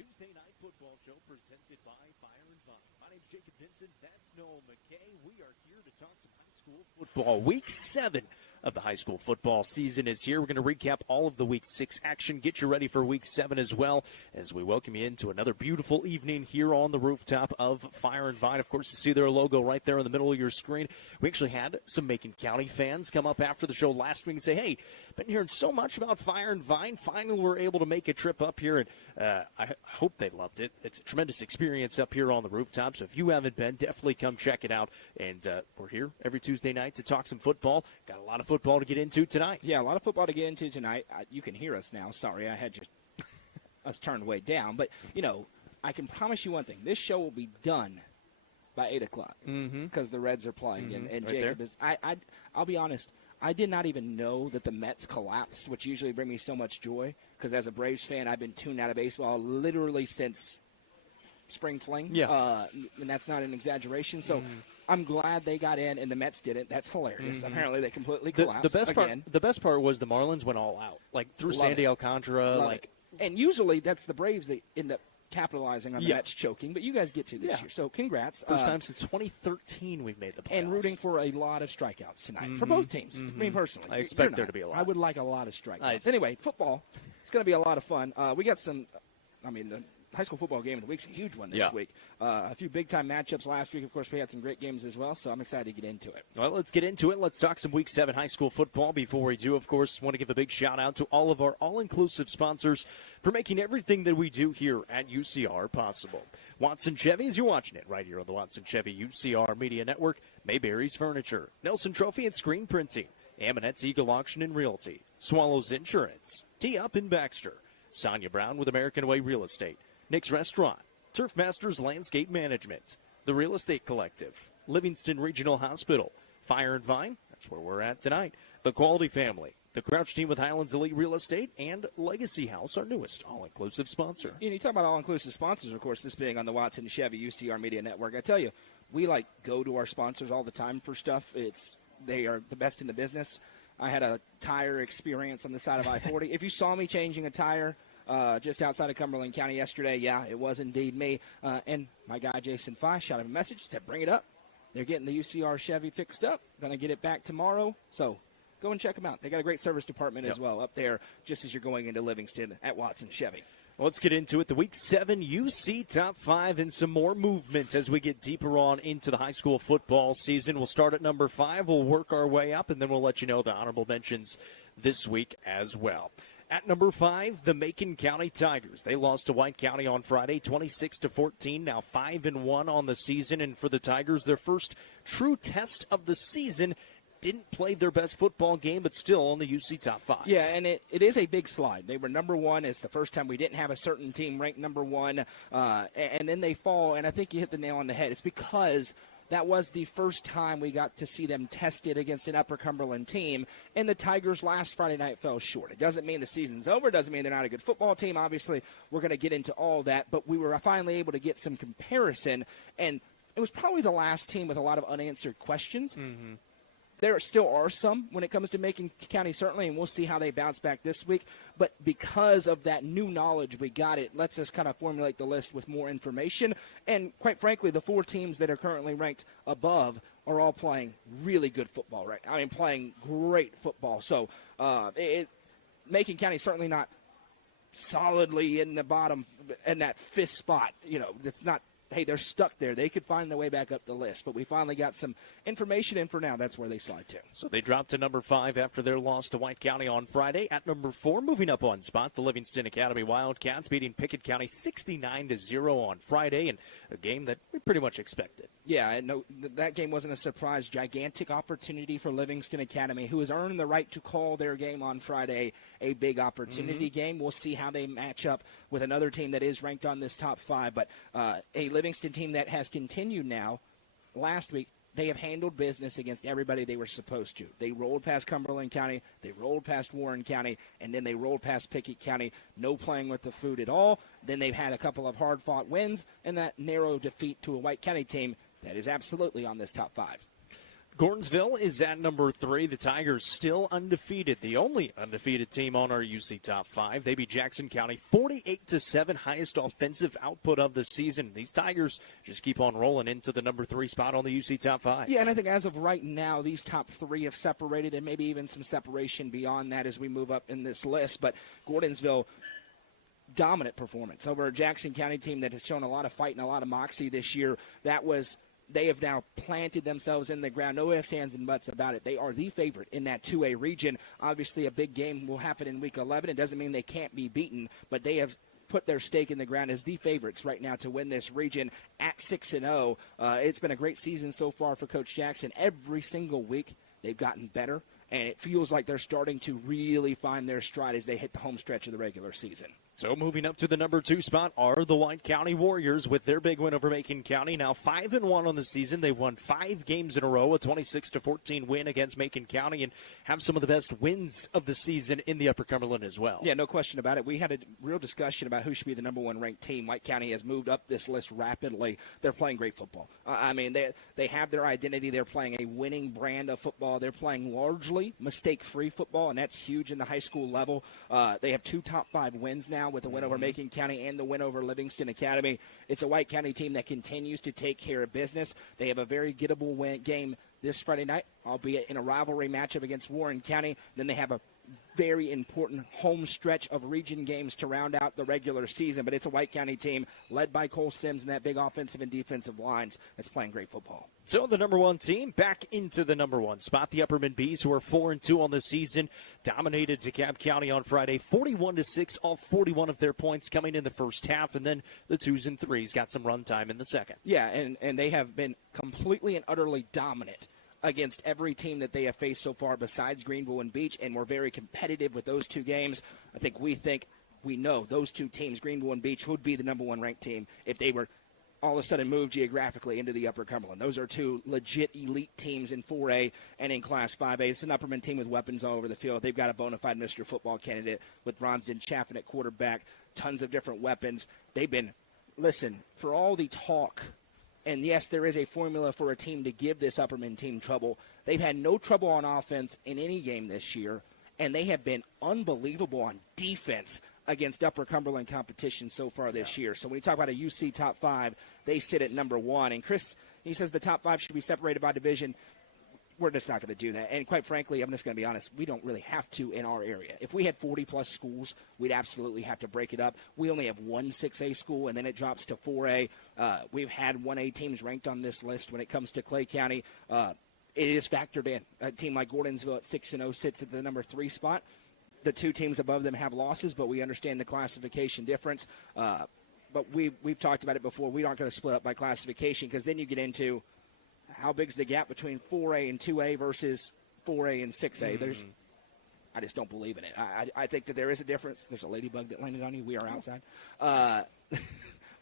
Tuesday night football show presented by Fire and Vine. My name's Jacob Vincent. That's Noel McKay. We are here to talk some high school football. Week 7 of the high school football season is here. We're going to recap all of the Week 6 action, get you ready for Week 7 as well, as we welcome you into another beautiful evening here on the rooftop of Fire and Vine. Of course, you see their logo right there in the middle of your screen. We actually had some Macon County fans come up after the show last week and say, hey, been hearing so much about Fire and Vine. Finally, we're able to make a trip up here, and I hope they loved it. It's a tremendous experience up here on the rooftop, so if you haven't been, definitely come check it out. And we're here every Tuesday night to talk some football. Got a lot of football to get into tonight. Yeah, a lot of football to get into tonight. You can hear us now. Sorry, I had us turned way down. But, you know, I can promise you one thing. This show will be done by 8 o'clock because the Reds are playing. And right Jacob there. is – I'll be honest. I did not even know that the Mets collapsed, which usually brings me so much joy because as a Braves fan, I've been tuned out of baseball literally since spring fling. Yeah. And that's not an exaggeration. So I'm glad they got in and the Mets didn't. That's hilarious. Apparently they completely collapsed The best part was the Marlins went all out, like through Sandy Alcantara. And usually that's the Braves that end up capitalizing on the Mets choking, but you guys get to this year. So congrats. First time since 2013 we've made the playoffs. And rooting for a lot of strikeouts tonight for both teams. I mean, personally. I expect there to be a lot. I would like a lot of strikeouts. Anyway, football, it's going to be a lot of fun. We got some, the high school football game of the week's a huge one this week. A few big-time matchups last week. Of course, we had some great games as well, so I'm excited to get into it. Well, let's get into it. Let's talk some Week 7 high school football. Before we do, of course, want to give a big shout-out to all of our all-inclusive sponsors for making everything that we do here at UCR possible. Watson Chevy, as you're watching it right here on the Watson Chevy UCR Media Network, Mayberry's Furniture, Nelson Trophy and Screen Printing, Aminette's Eagle Auction and Realty, Swallows Insurance, T-Up in Baxter, Sonia Brown with American Way Real Estate, Nick's Restaurant, Turf Masters Landscape Management, The Real Estate Collective, Livingston Regional Hospital, Fire and Vine, that's where we're at tonight, The Quality Family, the Crouch Team with Highlands Elite Real Estate, and Legacy House, our newest all-inclusive sponsor. You talk about all-inclusive sponsors, of course, this being on the Watson Chevy UCR Media Network. I tell you, we go to our sponsors all the time for stuff. They are the best in the business. I had a tire experience on the side of I-40. If you saw me changing a tire just outside of Cumberland County yesterday, it was indeed me. And my guy, Jason Fye, shot him a message, said, bring it up. They're getting the UCR Chevy fixed up. Going to get it back tomorrow. So go and check them out. They got a great service department as well up there, just as you're going into Livingston at Watson Chevy. Well, let's get into it. The Week 7 UC Top 5 and some more movement as we get deeper on into the high school football season. We'll start at number 5. We'll work our way up, and then we'll let you know the honorable mentions this week as well. At number 5, the Macon County Tigers. They lost to White County on Friday, 26-14. Now 5-1 on the season, and for the Tigers, their first true test of the season. Didn't play their best football game, but still on the UC Top 5. Yeah, and it is a big slide. They were number 1. It's the first time we didn't have a certain team ranked number 1, and then they fall. And I think you hit the nail on the head. It's because that was the first time we got to see them tested against an Upper Cumberland team, and the Tigers last Friday night fell short. It doesn't mean the season's over. It doesn't mean they're not a good football team. Obviously, we're going to get into all that, but we were finally able to get some comparison, and it was probably the last team with a lot of unanswered questions. There still are some when it comes to Macon County, certainly, and we'll see how they bounce back this week. But because of that new knowledge we got, it lets us kind of formulate the list with more information. And quite frankly, the 4 teams that are currently ranked above are all playing really good football, right? I mean, playing great football. So Macon County certainly not solidly in the bottom, in that 5th spot. It's not. Hey, they're stuck there. They could find their way back up the list. But we finally got some information, and for now, that's where they slide to. So they dropped to number 5 after their loss to White County on Friday. At number 4, moving up one spot, the Livingston Academy Wildcats beating Pickett County 69-0 on Friday, and a game that we pretty much expected. Yeah, and no, that game wasn't a surprise. Gigantic opportunity for Livingston Academy, who has earned the right to call their game on Friday a big opportunity game. We'll see how they match up with another team that is ranked on this top 5, but a Livingston team that has continued now. Last week, they have handled business against everybody they were supposed to. They rolled past Cumberland County, they rolled past Warren County, and then they rolled past Pickett County. No playing with the food at all. Then they've had a couple of hard-fought wins and that narrow defeat to a White County team that is absolutely on this top 5. Gordonsville is at number 3. The Tigers still undefeated, the only undefeated team on our UC Top 5. They beat Jackson County 48-7, highest offensive output of the season. These Tigers just keep on rolling into the number 3 spot on the UC Top 5. Yeah, and I think as of right now, these top 3 have separated, and maybe even some separation beyond that as we move up in this list. But Gordonsville, dominant performance over a Jackson County team that has shown a lot of fight and a lot of moxie this year. They have now planted themselves in the ground. No ifs, ands, and buts about it. They are the favorite in that 2A region. Obviously, a big game will happen in Week 11. It doesn't mean they can't be beaten, but they have put their stake in the ground as the favorites right now to win this region at 6-0. It's been a great season so far for Coach Jackson. Every single week, they've gotten better, and it feels like they're starting to really find their stride as they hit the home stretch of the regular season. So moving up to the number 2 spot are the White County Warriors with their big win over Macon County. Now 5-1 on the season. They've won 5 games in a row, a 26-14 win against Macon County, and have some of the best wins of the season in the Upper Cumberland as well. Yeah, no question about it. We had a real discussion about who should be the number 1 ranked team. White County has moved up this list rapidly. They're playing great football. They have their identity. They're playing a winning brand of football. They're playing largely mistake-free football, and that's huge in the high school level. They have 2 top 5 wins now with the win over Macon County and the win over Livingston Academy. It's a White County team that continues to take care of business. They have a very gettable game this Friday night, albeit in a rivalry matchup against Warren County. Then they have a very important home stretch of region games to round out the regular season. But it's a White County team led by Cole Sims and that big offensive and defensive lines that's playing great football. So the number 1 team back into the number 1 spot. The Upperman Bees, who are 4-2 on the season, dominated DeKalb County on Friday, 41-6, all 41 of their points coming in the first half, and then the 2s and 3s got some run time in the second. Yeah, and they have been completely and utterly dominant against every team that they have faced so far besides Greenville and Beach, and we're very competitive with those 2 games. I think we know those 2 teams, Greenville and Beach, would be the number 1 ranked team if they were all of a sudden moved geographically into the Upper Cumberland. Those are 2 legit elite teams in 4A and in Class 5A. It's an Upperman team with weapons all over the field. They've got a bona fide Mr. Football candidate with Bronston Chaffin at quarterback, tons of different weapons. They've been, for all the talk, and yes, there is a formula for a team to give this Upperman team trouble. They've had no trouble on offense in any game this year, and they have been unbelievable on defense against Upper Cumberland competition so far this year. So when you talk about a UC top 5, they sit at number 1. And Chris, he says the top 5 should be separated by division. We're just not going to do that. And quite frankly, I'm just going to be honest, we don't really have to in our area. If we had 40-plus schools, we'd absolutely have to break it up. We only have 1 6A school, and then it drops to 4A. We've had 1A teams ranked on this list when it comes to Clay County. It is factored in. A team like Gordonsville at 6-0 sits at the number 3 spot. The 2 teams above them have losses, but we understand the classification difference. But we've talked about it before. We aren't going to split up by classification because then you get into how big's the gap between 4A and 2A versus 4A and 6A. I just don't believe in it. I think that there is a difference. There's a ladybug that landed on you. We are outside.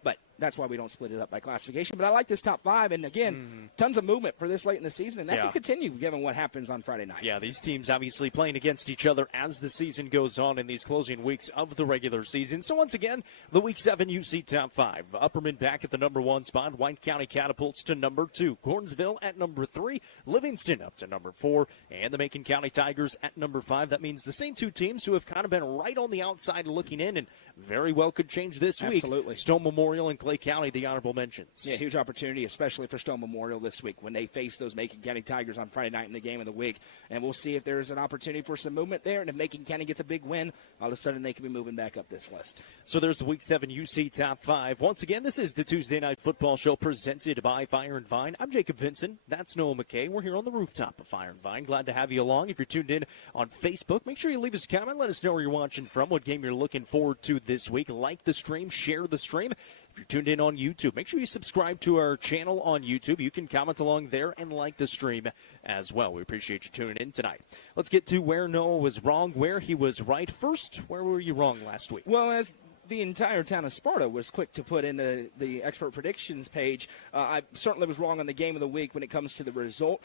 But that's why we don't split it up by classification. But I like this top 5, and again, tons of movement for this late in the season, and that will continue given what happens on Friday night. Yeah, these teams obviously playing against each other as the season goes on in these closing weeks of the regular season. So once again, the Week 7 UC Top 5. Upperman back at the number 1 spot. White County catapults to number 2. Gordonsville at number 3. Livingston up to number 4. And the Macon County Tigers at number 5. That means the same 2 teams who have kind of been right on the outside looking in and very well could change this week. Absolutely. Stone Memorial and Clay County, the honorable mentions. Yeah, huge opportunity, especially for Stone Memorial this week when they face those Macon County Tigers on Friday night in the game of the week. And we'll see if there's an opportunity for some movement there. And if Macon County gets a big win, all of a sudden they can be moving back up this list. So there's the Week 7 UC Top 5. Once again, this is the Tuesday Night Football Show presented by Fire and Vine. I'm Jacob Vincent. That's Noah McKay. We're here on the rooftop of Fire and Vine. Glad to have you along. If you're tuned in on Facebook, make sure you leave us a comment. Let us know where you're watching from, what game you're looking forward to this week. Like the stream, share the stream. If you're tuned in on YouTube, make sure you subscribe to our channel on YouTube. You can comment along there and like the stream as well. We appreciate you tuning in tonight. Let's get to where Noah was wrong, where he was right. First, where were you wrong last week? Well, as the entire town of Sparta was quick to put in the expert predictions page, I certainly was wrong on the game of the week when it comes to the result.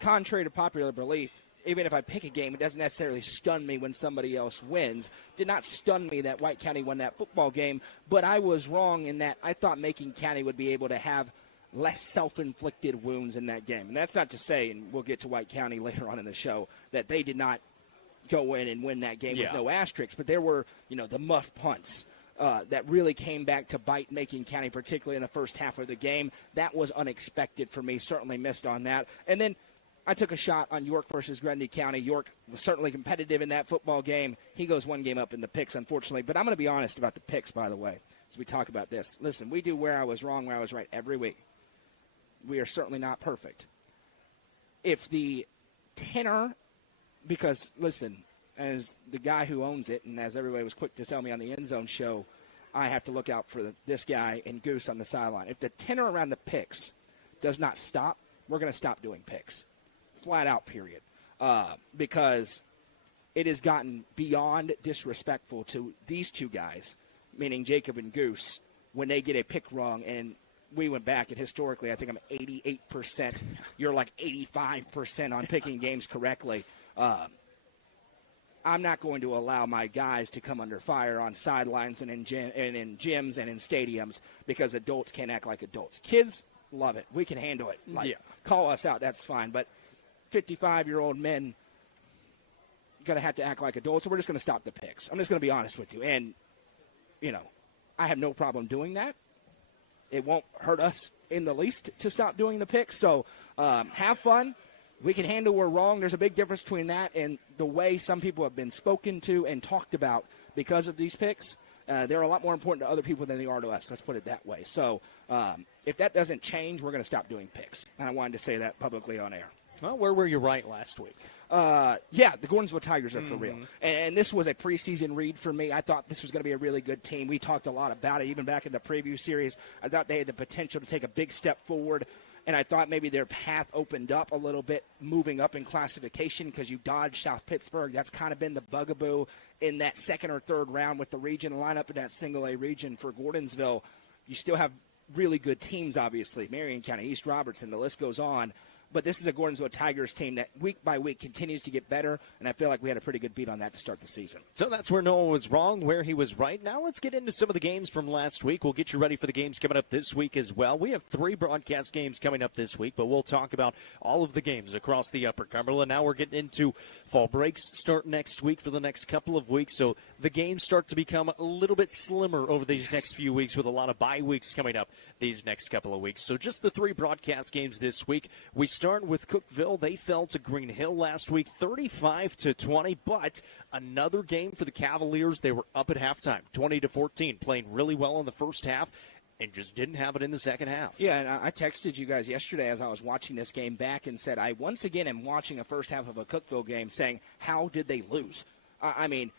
Contrary to popular belief, even if I pick a game, it doesn't necessarily stun me when somebody else wins. Did not stun me that White County won that football game, but I was wrong in that I thought Macon County would be able to have less self-inflicted wounds in that game. And that's not to say, and we'll get to White County later on in the show, that they did not go in and win that game with no asterisks. But there were, the muff punts that really came back to bite Macon County, particularly in the first half of the game. That was unexpected for me. Certainly missed on that. And then I took a shot on York versus Grundy County. York was certainly competitive in that football game. He goes one game up in the picks, unfortunately. But I'm going to be honest about the picks, by the way, as we talk about this. Listen, we do where I was wrong, where I was right every week. We are certainly not perfect. If the tenor, because, listen, as the guy who owns it, and as everybody was quick to tell me on the End Zone show, I have to look out for this guy and Goose on the sideline. If the tenor around the picks does not stop, we're going to stop doing picks. Flat out, period. Because it has gotten beyond disrespectful to these two guys, meaning Jacob and Goose, when they get a pick wrong. And we went back, and historically, I think I'm 88%. You're like 85% on picking games correctly. I'm not going to allow my guys to come under fire on sidelines and in gyms and in stadiums because adults can't act like adults. Kids, love it. We can handle it. Call us out, that's fine. But 55-year-old men going to have to act like adults, so we're just going to stop the picks. I'm just going to be honest with you. And, I have no problem doing that. It won't hurt us in the least to stop doing the picks. So have fun. We can handle we're wrong. There's a big difference between that and the way some people have been spoken to and talked about because of these picks. They're a lot more important to other people than they are to us. Let's put it that way. So if that doesn't change, we're going to stop doing picks. And I wanted to say that publicly on air. Well, where were you right last week? The Gordonsville Tigers are for real. And this was a preseason read for me. I thought this was going to be a really good team. We talked a lot about it, even back in the preview series. I thought they had the potential to take a big step forward. And I thought maybe their path opened up a little bit moving up in classification because you dodged South Pittsburgh. That's kind of been the bugaboo in that second or third round with the region lineup in that single A region for Gordonsville. You still have really good teams, obviously. Marion County, East Robertson, the list goes on. But this is a Gordonsville Tigers team that week by week continues to get better, and I feel like we had a pretty good beat on that to start the season. So that's where Noah was wrong, where he was right. Now let's get into some of the games from last week. We'll get you ready for the games coming up this week as well. We have 3 broadcast games coming up this week, but we'll talk about all of the games across the Upper Cumberland. Now we're getting into fall breaks start next week for the next couple of weeks, so the games start to become a little bit slimmer over these next few weeks with a lot of bye weeks coming up these next couple of weeks. So just the 3 broadcast games this week. We start with Cookville. They fell to Green Hill last week, 35-20, but another game for the Cavaliers. They were up at halftime, 20-14, playing really well in the first half and just didn't have it in the second half. Yeah, and I texted you guys yesterday as I was watching this game back and said, I once again am watching a first half of a Cookville game saying, how did they lose? I mean,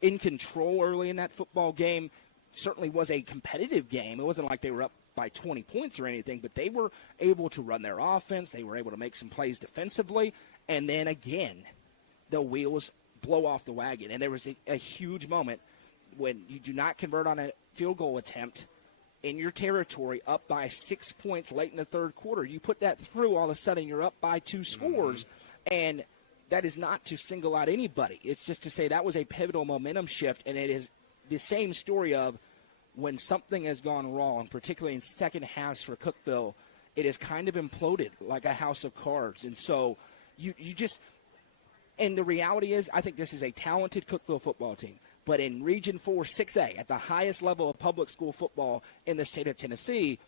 in control early in that football game, certainly was a competitive game. It wasn't like they were up by 20 points or anything, but they were able to run their offense. They were able to make some plays defensively. And then again, the wheels blow off the wagon. And there was a huge moment when you do not convert on a field goal attempt in your territory up by 6 points late in the third quarter. You put that through, all of a sudden you're up by 2 scores. And that is not to single out anybody. It's just to say that was a pivotal momentum shift, and it is the same story of when something has gone wrong, particularly in second halves for Cookville, it has kind of imploded like a house of cards. And so you just – and the reality is I think this is a talented Cookville football team. But in Region 4 6A, at the highest level of public school football in the state of Tennessee,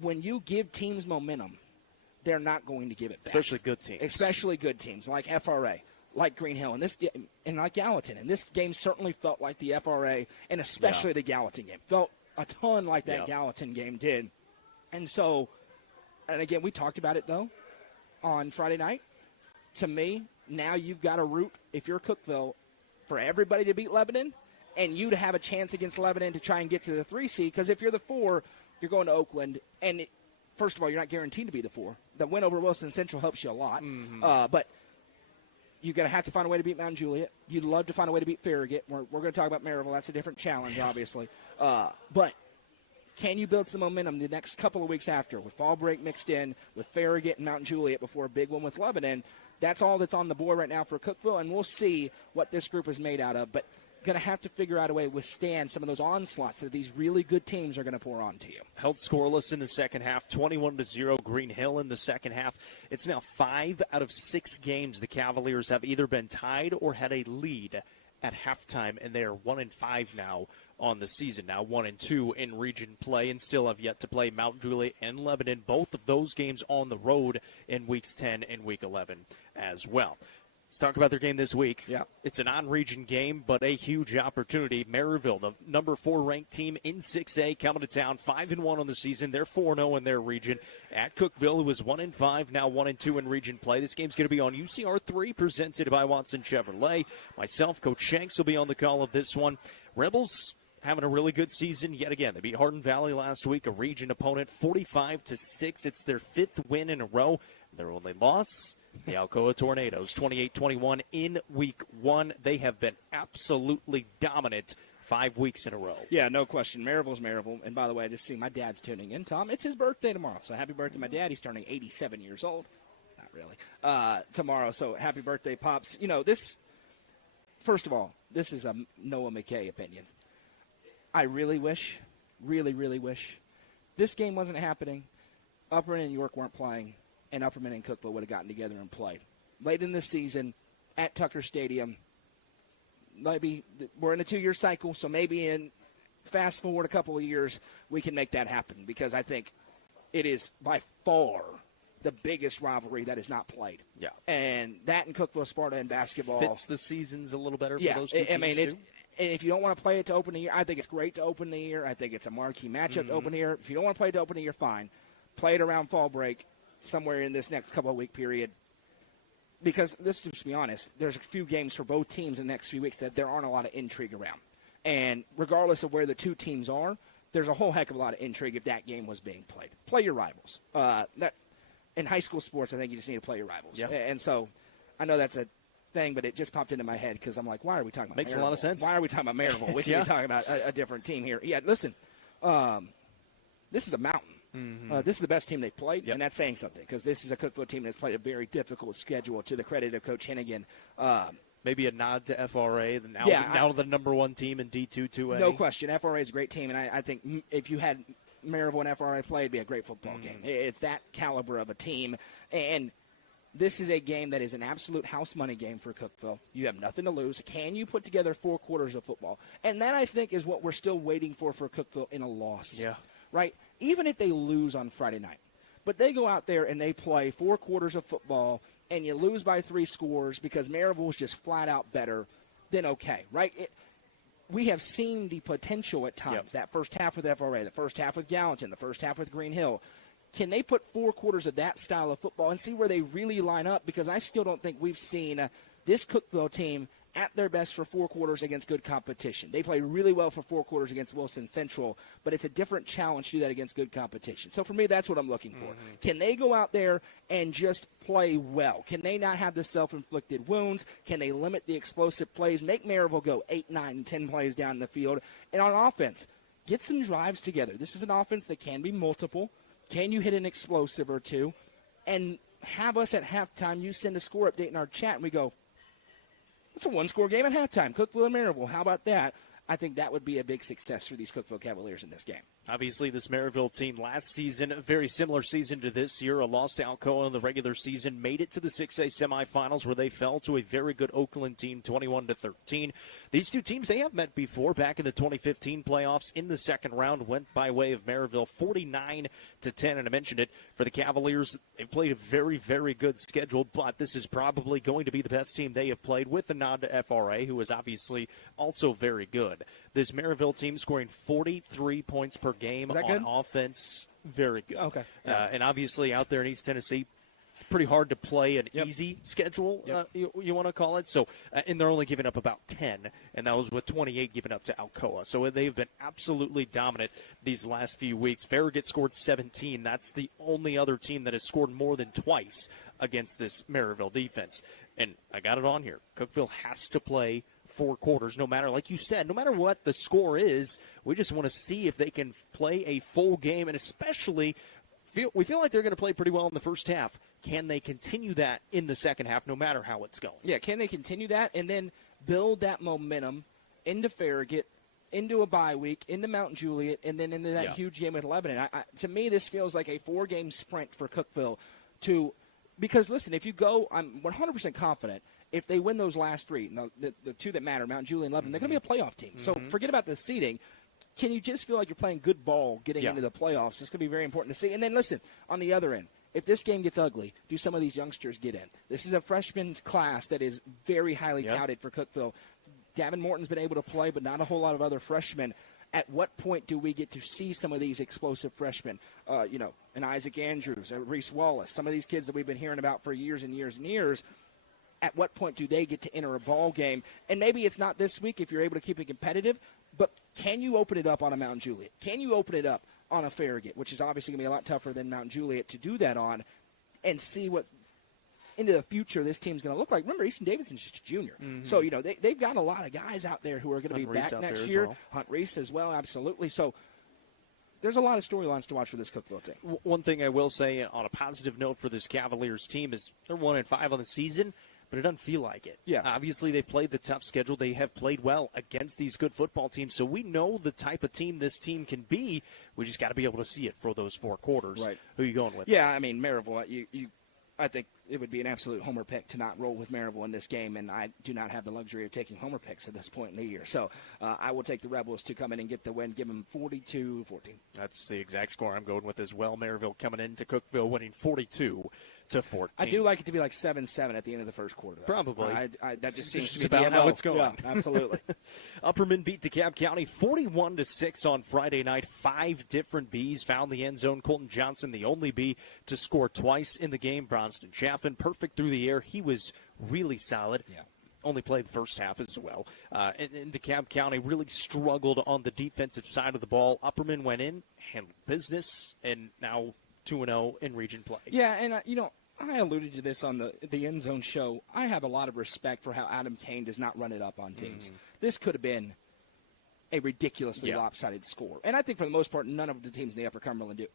when you give teams momentum, they're not going to give it back. Especially good teams. Especially good teams like FRA, like Green Hill, and like Gallatin. And this game certainly felt like the FRA, and especially the Gallatin game. Felt a ton like that Gallatin game did. And so, and again, we talked about it, though, on Friday night. To me, now you've got a route, if you're Cookville, for everybody to beat Lebanon and you to have a chance against Lebanon to try and get to the 3 seed. Because if you're the 4, you're going to Oakland. And, first of all, you're not guaranteed to be the 4. The win over Wilson Central helps you a lot. But you're going to have to find a way to beat Mount Juliet. You'd love to find a way to beat Farragut. We're going to talk about Maryville. That's a different challenge, obviously. But can you build some momentum the next couple of weeks after with fall break mixed in, with Farragut and Mount Juliet before a big one with Lebanon? That's all that's on the board right now for Cookville, and we'll see what this group is made out of. But going to have to figure out a way to withstand some of those onslaughts that these really good teams are going to pour onto you. Held scoreless in the second half, 21-0 Green Hill in the second half. It's now 5 out of 6 games the Cavaliers have either been tied or had a lead at halftime, and they are 1-5 now on the season. Now 1-2 in region play, and still have yet to play Mount Juliet and Lebanon. Both of those games on the road in weeks 10 and week 11 as well. Let's talk about their game this week. Yeah. It's a non-region game, but a huge opportunity. Maryville, the number 4 ranked team in 6A, coming to town, 5-1 on the season. They're 4-0 in their region. At Cookville, who is 1-5, now 1-2 in region play. This game's going to be on UCR3, presented by Watson Chevrolet. Myself, Coach Shanks, will be on the call of this one. Rebels having a really good season yet again. They beat Hardin Valley last week, a region opponent, 45-6. It's their 5th win in a row. Their only loss, the Alcoa Tornadoes, 28-21 in week 1. They have been absolutely dominant 5 weeks in a row. Yeah, no question. Maryville's Maryville. And by the way, I just see my dad's tuning in, Tom. It's his birthday tomorrow. So happy birthday, my dad. He's turning 87 years old. Not really. Tomorrow. So happy birthday, Pops. You know, this, first of all, this is a Noah McKay opinion. I really wish, really wish this game wasn't happening. Upperman and York weren't playing, and Upperman and Cookville would have gotten together and played. Late in the season at Tucker Stadium, maybe we're in a 2-year cycle, so maybe in fast forward a couple of years, we can make that happen, because I think it is by far the biggest rivalry that is not played. Yeah. And that and Cookville Sparta and basketball. Fits the seasons a little better for those two teams, too. And if you don't want to play it to open the year, I think it's great to open the year. I think it's a marquee matchup to open the year. If you don't want to play it to open the year, fine. Play it around fall break, somewhere in this next couple of week period. Because let's just be honest, there's a few games for both teams in the next few weeks that there aren't a lot of intrigue around. And regardless of where the two teams are, there's a whole heck of a lot of intrigue if that game was being played. Play your rivals. In high school sports, I think you just need to play your rivals. Yeah. And so I know that's a thing, but it just popped into my head because I'm like, why are we talking about Makes Maryville? a lot of sense. Why are we talking about Maryville? We should be talking about a different team here. Yeah, listen, this is a mountain. This is the best team they've played, and that's saying something, because this is a Cookville team that's played a very difficult schedule, to the credit of Coach Hennigan. Maybe a nod to FRA, now the number 1 team in D2 2A. No question. FRA is a great team, and I think if you had Maryville and FRA play, it'd be a great football game. It's that caliber of a team, and this is a game that is an absolute house money game for Cookville. You have nothing to lose. Can you put together 4 quarters of football? And that, I think, is what we're still waiting for Cookville in a loss. Yeah. Right? Even if they lose on Friday night. But they go out there and they play 4 quarters of football, and you lose by 3 scores because Maryville is just flat out better, then okay, right? We have seen the potential at times, that first half with FRA, the first half with Gallatin, the first half with Green Hill. Can they put 4 quarters of that style of football and see where they really line up? Because I still don't think we've seen this Cookville team at their best for 4 quarters against good competition. They play really well for 4 quarters against Wilson Central, but it's a different challenge to do that against good competition. So for me, that's what I'm looking for. Can they go out there and just play well? Can they not have the self-inflicted wounds? Can they limit the explosive plays? Make Maryville go 8, 9, 10 plays down the field. And on offense, get some drives together. This is an offense that can be multiple. Can you hit an explosive or two? And have us at halftime, you send a score update in our chat, and we go, it's a 1-score game at halftime. Cookville and Maryville. How about that? I think that would be a big success for these Cookville Cavaliers in this game. Obviously, this Maryville team last season, a very similar season to this year, a loss to Alcoa in the regular season, made it to the 6A semifinals where they fell to a very good Oakland team, 21-13. These two teams, they have met before back in the 2015 playoffs. In the second round, went by way of Maryville, 49-10. And I mentioned it, for the Cavaliers, they've played a very, very good schedule, but this is probably going to be the best team they have played, with the nod to FRA, who is obviously also very good. This Maryville team scoring 43 points per game on offense. Very good. Okay. And obviously out there in East Tennessee, it's pretty hard to play an easy schedule, you want to call it. So, and they're only giving up about 10, and that was with 28 given up to Alcoa. So they've been absolutely dominant these last few weeks. Farragut scored 17. That's the only other team that has scored more than twice against this Maryville defense. And I got it on here. Cookville has to play 4 quarters, no matter, like you said, no matter what the score is. We just want to see if they can play a full game, and especially we feel like they're going to play pretty well in the first half. Can they continue that in the second half, no matter how it's going? Yeah, can they continue that and then build that momentum into Farragut, into a bye week, into Mount Juliet, and then into that huge game with Lebanon. To me, this feels like a 4-game sprint for Cookville because, listen, if you go, I'm 100% confident if they win those last 3, the 2 that matter, Mount Juliet and Lebanon, they're going to be a playoff team. So forget about the seeding. Can you just feel like you're playing good ball getting into the playoffs? It's going to be very important to see. And then, listen, on the other end, if this game gets ugly, do some of these youngsters get in? This is a freshman class that is very highly touted for Cookville. Davin Morton's been able to play, but not a whole lot of other freshmen. At what point do we get to see some of these explosive freshmen? An Isaac Andrews, a Reese Wallace, some of these kids that we've been hearing about for years and years and years. At what point do they get to enter a ball game? And maybe it's not this week if you're able to keep it competitive, but can you open it up on a Mount Juliet? Can you open it up on a Farragut, which is obviously going to be a lot tougher than Mount Juliet to do that on, and see what into the future this team's going to look like? Remember, Easton Davidson's just a junior. So, they've got a lot of guys out there who are going to be back next year. Hunt Reese as well, absolutely. So there's a lot of storylines to watch for this Cookville team. One thing I will say on a positive note for this Cavaliers team is they're 1-5 on the season, but it doesn't feel like it. Yeah. Obviously, they've played the tough schedule. They have played well against these good football teams, so we know the type of team this team can be. We just got to be able to see it for those 4 quarters. Right. Who are you going with? Yeah, I mean, Maryville, I think it would be an absolute homer pick to not roll with Maryville in this game, and I do not have the luxury of taking homer picks at this point in the year. So I will take the Rebels to come in and get the win, give them 42-14. That's the exact score I'm going with as well. Maryville coming into Cookville winning 42-14. I do like it to be like 7-7 at the end of the first quarter, though. Probably. That just seems just to be about how it's going. Yeah, absolutely. Upperman beat DeKalb County 41-6 on Friday night. 5 different Bs found the end zone. Colton Johnson, the only B to score twice in the game. Bronston Chaffin, perfect through the air. He was really solid. Yeah. Only played the first half as well. And DeKalb County really struggled on the defensive side of the ball. Upperman went in, handled business, and now 2-0 in region play. Yeah, and, I alluded to this on the End Zone show. I have a lot of respect for how Adam Kane does not run it up on teams. This could have been a ridiculously lopsided score. And I think for the most part, none of the teams in the Upper Cumberland do.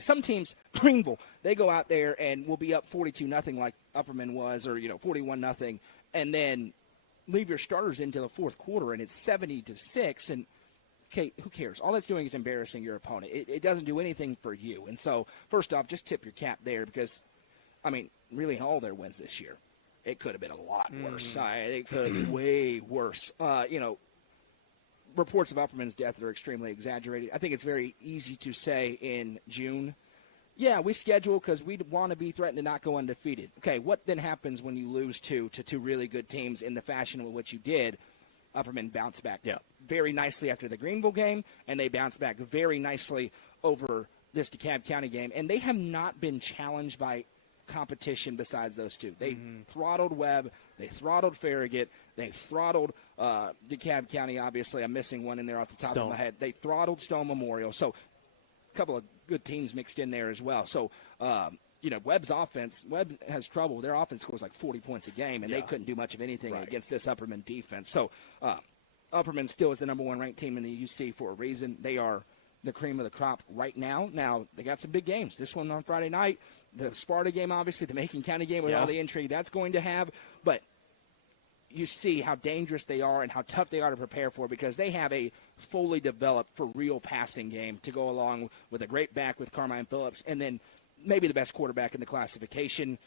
Some teams, Greenville, they go out there and will be up 42-0 like Upperman was, or, 41-0, and then leave your starters into the fourth quarter, and it's 70-6, and okay, who cares? All that's doing is embarrassing your opponent. It doesn't do anything for you. And so, first off, just tip your cap there because, really in all their wins this year, it could have been a lot worse. It could have been way worse. Reports of Upperman's death are extremely exaggerated. I think it's very easy to say in June, yeah, we schedule because we want to be threatened to not go undefeated. Okay, what then happens when you lose to 2 really good teams in the fashion in which you did? Upperman bounced back very nicely after the Greenville game, and they bounced back very nicely over this DeKalb County game. And they have not been challenged by competition besides those 2. They throttled Webb. They throttled Farragut. They throttled DeKalb County, obviously. I'm missing one in there off the top of my head. They throttled Stone Memorial. So a couple of good teams mixed in there as well. So, Webb's offense, Webb has trouble. Their offense scores like 40 points a game, and they couldn't do much of anything against this Upperman defense. So, Upperman still is the number 1 ranked team in the UC for a reason. They are the cream of the crop right now. Now, they got some big games. This one on Friday night, the Sparta game, obviously, the Macon County game with all the intrigue that's going to have. But you see how dangerous they are and how tough they are to prepare for because they have a fully developed, for real passing game to go along with a great back with Carmine Phillips, and then maybe the best quarterback in the classification,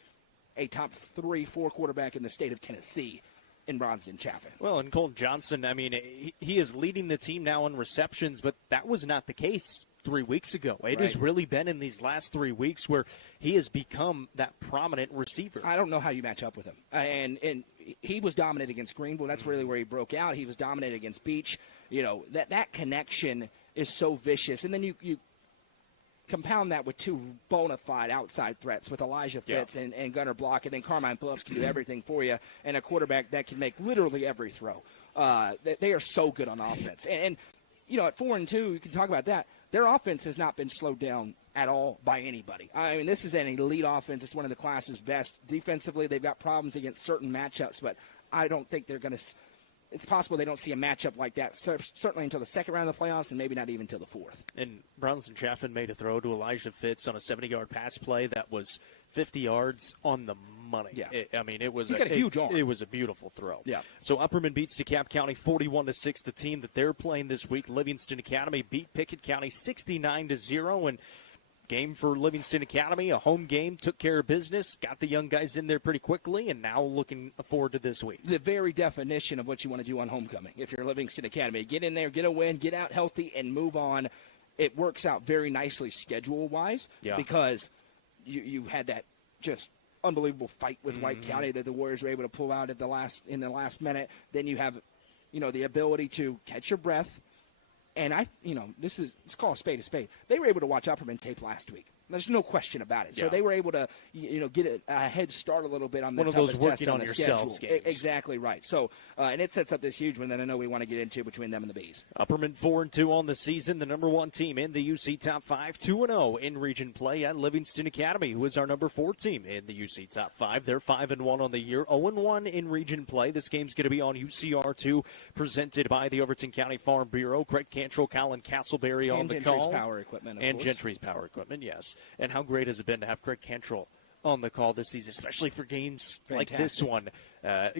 a top 3-4 quarterback in the state of Tennessee in Bronston Chaffin. Well, and Colton Johnson, he is leading the team now in receptions, but that was not the case 3 weeks ago. It has really been in these last 3 weeks where he has become that prominent receiver. I don't know how you match up with him. And he was dominant against Greenville. That's really where he broke out. He was dominant against Beach. That connection is so vicious. And then you compound that with 2 bona fide outside threats with Elijah Fitz and Gunnar Block, and then Carmine Phillips can do everything for you, and a quarterback that can make literally every throw. They are so good on offense. And at 4-2, you can talk about that. Their offense has not been slowed down at all by anybody. This is an elite offense. It's one of the class's best. Defensively, they've got problems against certain matchups, but I don't think they're going to – it's possible they don't see a matchup like that, certainly until the second round of the playoffs and maybe not even until the fourth. And Brownson Chaffin made a throw to Elijah Fitz on a 70-yard pass play that was 50 yards on the money. Yeah. It was He's got a huge arm. It was a beautiful throw. Yeah. So Upperman beats DeKalb County 41-6. The team that they're playing this week, Livingston Academy, beat Pickett County 69-0. And game for Livingston Academy, a home game, took care of business, got the young guys in there pretty quickly, and now looking forward to this week. The very definition of what you want to do on homecoming. If you're Livingston Academy, get in there, get a win, get out healthy, and move on. It works out very nicely schedule-wise because you had that just unbelievable fight with White County that the Warriors were able to pull out in the last minute. Then you have, the ability to catch your breath. And let's call a spade a spade. They were able to watch Upperman tape last week. There's no question about it. So they were able to, get a head start a little bit on the toughest test on the schedule. Exactly right. So, and it sets up this huge one that I know we want to get into between them and the Bees. Upperman 4-2 on the season, the number 1 team in the UC Top 5, 2-0 in region play at Livingston Academy, who is our number 4 team in the UC Top 5. They're 5-1 on the year, 0-1 in region play. This game's going to be on UCR2, presented by the Overton County Farm Bureau. Craig Cantrell, Colin Castleberry on the call. And Gentry's Power Equipment, of course. Gentry's Power Equipment, yes. And how great has it been to have Craig Cantrell on the call this season, especially for games like this one.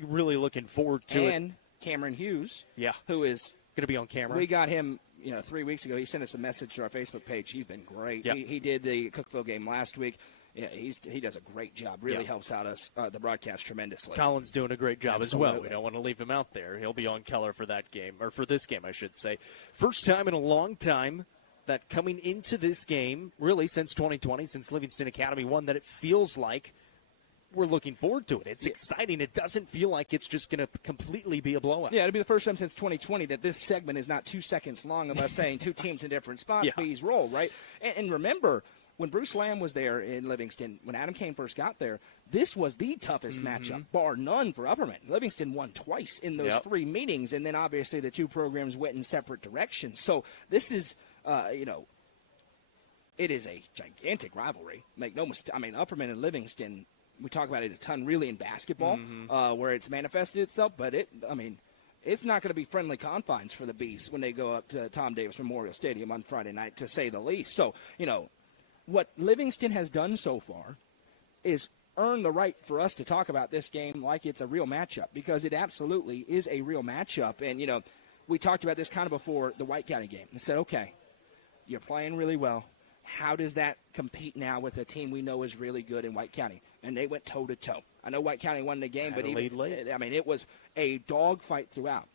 Really looking forward to it. And Cameron Hughes, who is going to be on camera. We got him 3 weeks ago. He sent us a message to our Facebook page. He's been great. Yep. He did the Cookville game last week. Yeah, he does a great job. Really helps out us, the broadcast tremendously. Colin's doing a great job as well. We don't want to leave him out there. He'll be on color for that game, or for this game, I should say. First time in a long time that coming into this game, really since 2020, since Livingston Academy won, that it feels like we're looking forward to it. It's exciting. It doesn't feel like it's just going to completely be a blowout. Yeah, it'll be the first time since 2020 that this segment is not 2 seconds long of us saying two teams in different spots, Bees roll, right? And remember, when Bruce Lamb was there in Livingston, when Adam Kane first got there, this was the toughest matchup, bar none, for Upperman. Livingston won twice in those 3 meetings, and then obviously the 2 programs went in separate directions. So this is, it is a gigantic rivalry. Make no mistake. I mean, Upperman and Livingston, we talk about it a ton really in basketball, where it's manifested itself, but it's not going to be friendly confines for the Bees when they go up to Tom Davis Memorial Stadium on Friday night, to say the least. So, what Livingston has done so far is earn the right for us to talk about this game like it's a real matchup, because it absolutely is a real matchup. And, we talked about this kind of before the White County game and said, okay, you're playing really well. How does that compete now with a team we know is really good in White County? And they went toe-to-toe. I know White County won the game, but it was a dogfight throughout.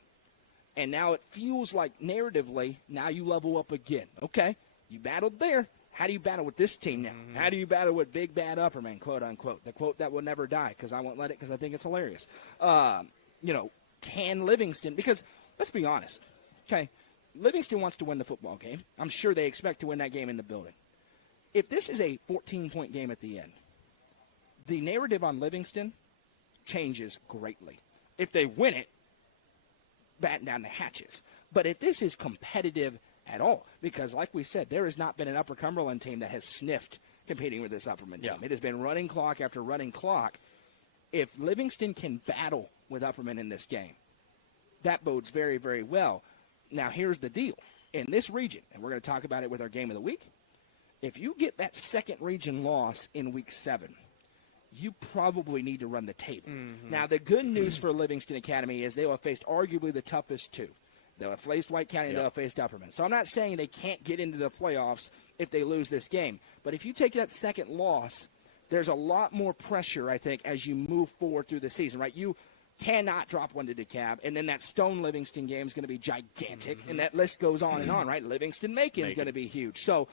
And now it feels like narratively, now you level up again. Okay, you battled there. How do you battle with this team now? How do you battle with Big Bad Upperman, quote unquote? The quote that will never die, because I won't let it, because I think it's hilarious. Can Livingston, because let's be honest, okay, Livingston wants to win the football game. I'm sure they expect to win that game in the building. If this is a 14-point game at the end, the narrative on Livingston changes greatly. If they win it, batten down the hatches. But if this is competitive at all, because like we said, there has not been an Upper Cumberland team that has sniffed competing with this Upperman team. It has been running clock after running clock. If Livingston can battle with Upperman in this game, that bodes very, very well. Now, here's the deal. In this region, and we're going to talk about it with our game of the week, if you get that second region loss in week 7, you probably need to run the table. Now, the good news for Livingston Academy is they will have faced arguably the toughest 2. They'll have faced White County, and they'll have faced Upperman. So I'm not saying they can't get into the playoffs if they lose this game. But if you take that second loss, there's a lot more pressure, I think, as you move forward through the season, right? You cannot drop one to DeKalb, and then that Stone Livingston game is going to be gigantic, and that list goes on and on, right? Livingston-Macon is going to be huge. So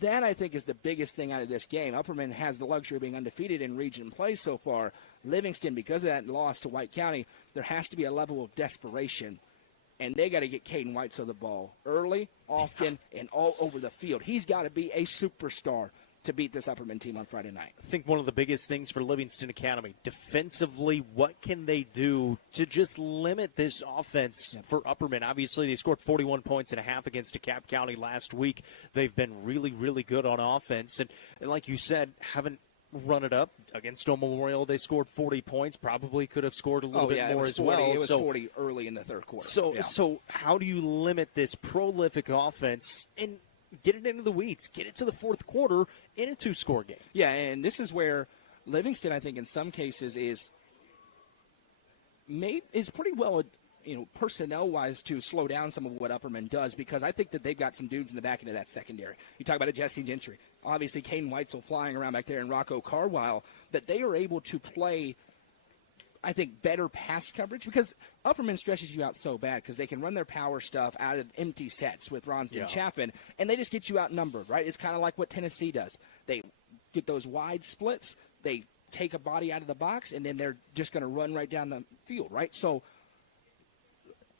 that, I think, is the biggest thing out of this game. Upperman has the luxury of being undefeated in region play so far. Livingston, because of that loss to White County, there has to be a level of desperation, and they got to get Caden White to the ball early, often, and all over the field. He's got to be a superstar to beat this Upperman team on Friday night. I think one of the biggest things for Livingston Academy, defensively, what can they do to just limit this offense for Upperman? Obviously, they scored 41 points and a half against DeKalb County last week. They've been really, really good on offense. And like you said, haven't run it up. Against Stone Memorial, they scored 40 points. Probably could have scored a little bit more as 40, well. It was 40 early in the third quarter. So how do you limit this prolific offense and get it into the weeds, get it to the fourth quarter in a two-score game? Yeah, and this is where Livingston, I think, in some cases is pretty well, personnel-wise to slow down some of what Upperman does, because I think that they've got some dudes in the back end of that secondary. You talk about a Jesse Gentry, obviously Caden Weitzel flying around back there, and Rocco Carwile, that they are able to play, I think, better pass coverage, because Upperman stretches you out so bad because they can run their power stuff out of empty sets with Ronsden Chaffin, and they just get you outnumbered, right? It's kind of like what Tennessee does. They get those wide splits, they take a body out of the box, and then they're just going to run right down the field, right? So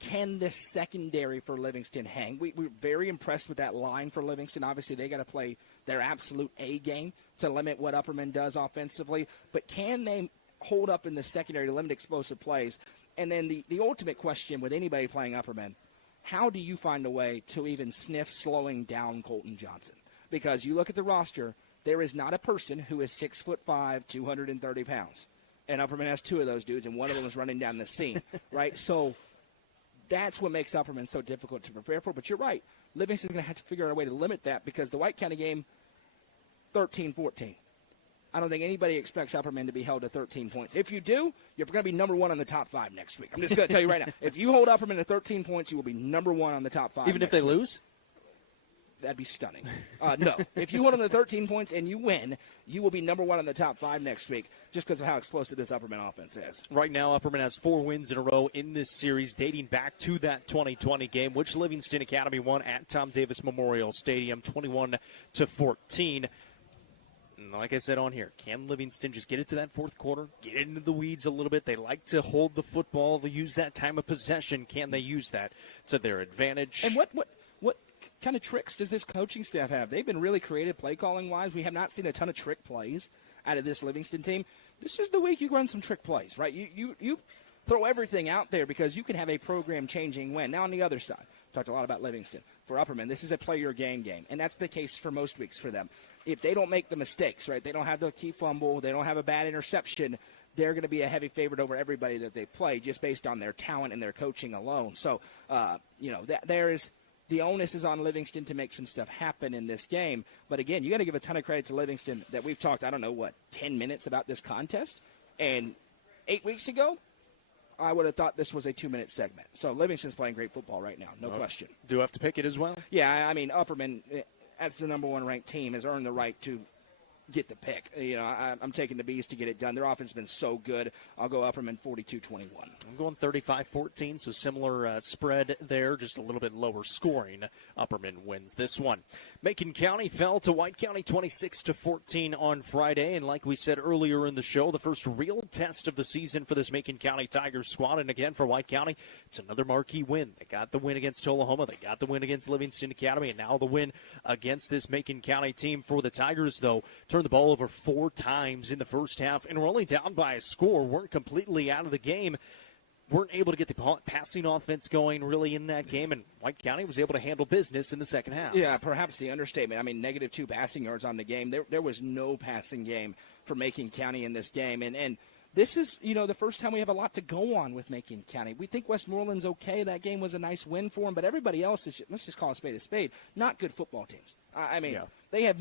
can this secondary for Livingston hang? We're very impressed with that line for Livingston. Obviously, they got to play their absolute A game to limit what Upperman does offensively. But can they hold up in the secondary to limit explosive plays? And then the ultimate question with anybody playing Upperman, how do you find a way to even sniff slowing down Colton Johnson? Because you look at the roster, there is not a person who is 6'5", 230 pounds. And Upperman has two of those dudes, and one of them is running down the seam, right? So that's what makes Upperman so difficult to prepare for. But you're right. Livingston's going to have to figure out a way to limit that, because the White County game, 13-14. I don't think anybody expects Upperman to be held to 13 points. If you do, you're going to be number one on the top 5 next week. I'm just going to tell you right now. If you hold Upperman to 13 points, you will be number one on the top 5. Even if they lose? That'd be stunning. No. If you hold them to 13 points and you win, you will be number one on the top 5 next week, just because of how explosive this Upperman offense is. Right now, Upperman has 4 wins in a row in this series, dating back to that 2020 game, which Livingston Academy won at Tom Davis Memorial Stadium, 21-14. And like I said on here, can Livingston just get it to that fourth quarter, get into the weeds a little bit? They like to hold the football, they use that time of possession. Can they use that to their advantage? And what kind of tricks does this coaching staff have? They've been really creative play calling wise. We have not seen a ton of trick plays out of this Livingston team. This is the week you run some trick plays, right? You throw everything out there, because you can have a program changing win. Now on the other side, talked a lot about Livingston. For Upperman, this is a play your game, and that's the case for most weeks for them. If they don't make the mistakes, right, they don't have the key fumble, they don't have a bad interception, they're going to be a heavy favorite over everybody that they play, just based on their talent and their coaching alone. So, the onus is on Livingston to make some stuff happen in this game. But again, you got to give a ton of credit to Livingston that we've talked, 10 minutes about this contest. And 8 weeks ago, I would have thought this was a 2-minute segment. So Livingston's playing great football right now, no question. Do have to pick it as well? Yeah, I mean, Upperman, as the number 1 ranked team, has earned the right to get the pick. I'm taking the Bees to get it done. Their offense has been so good. I'll go Upperman 42-21. I'm going 35-14, so similar spread there, just a little bit lower scoring. Upperman wins this one. Macon County fell to White County 26-14 on Friday, and like we said earlier in the show, the first real test of the season for this Macon County Tigers squad. And again, for White County, it's another marquee win. They got the win against Tullahoma, they got the win against Livingston Academy, and now the win against this Macon County team. For the Tigers, though, turned the ball over 4 times in the first half, and were only down by a score, weren't completely out of the game, weren't able to get the passing offense going really in that game, and White County was able to handle business in the second half. Yeah, perhaps the understatement. I mean, -2 passing yards on the game. There was no passing game for Macon County in this game, and this is, the first time we have a lot to go on with Macon County. We think Westmoreland's okay. That game was a nice win for them, but everybody else is, let's just call a spade, not good football teams. They have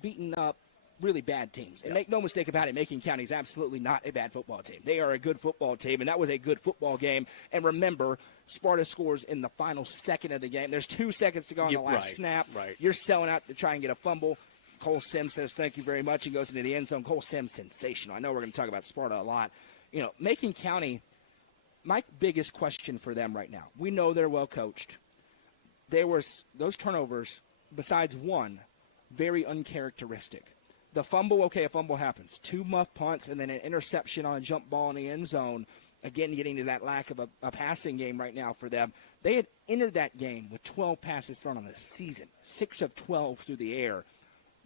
beaten up really bad teams. And make no mistake about it, Macon County is absolutely not a bad football team. They are a good football team, and that was a good football game. And remember, Sparta scores in the final second of the game. There's 2 seconds to go on the last snap. Right. You're selling out to try and get a fumble. Cole Sims says, thank you very much, and goes into the end zone. Cole Sims, sensational. I know we're going to talk about Sparta a lot. Macon County, my biggest question for them right now, we know they're well coached. There was those turnovers, besides one, very uncharacteristic. The fumble, okay, a fumble happens. 2 muff punts and then an interception on a jump ball in the end zone. Again, getting to that lack of a passing game right now for them. They had entered that game with 12 passes thrown on the season, 6 of 12 through the air.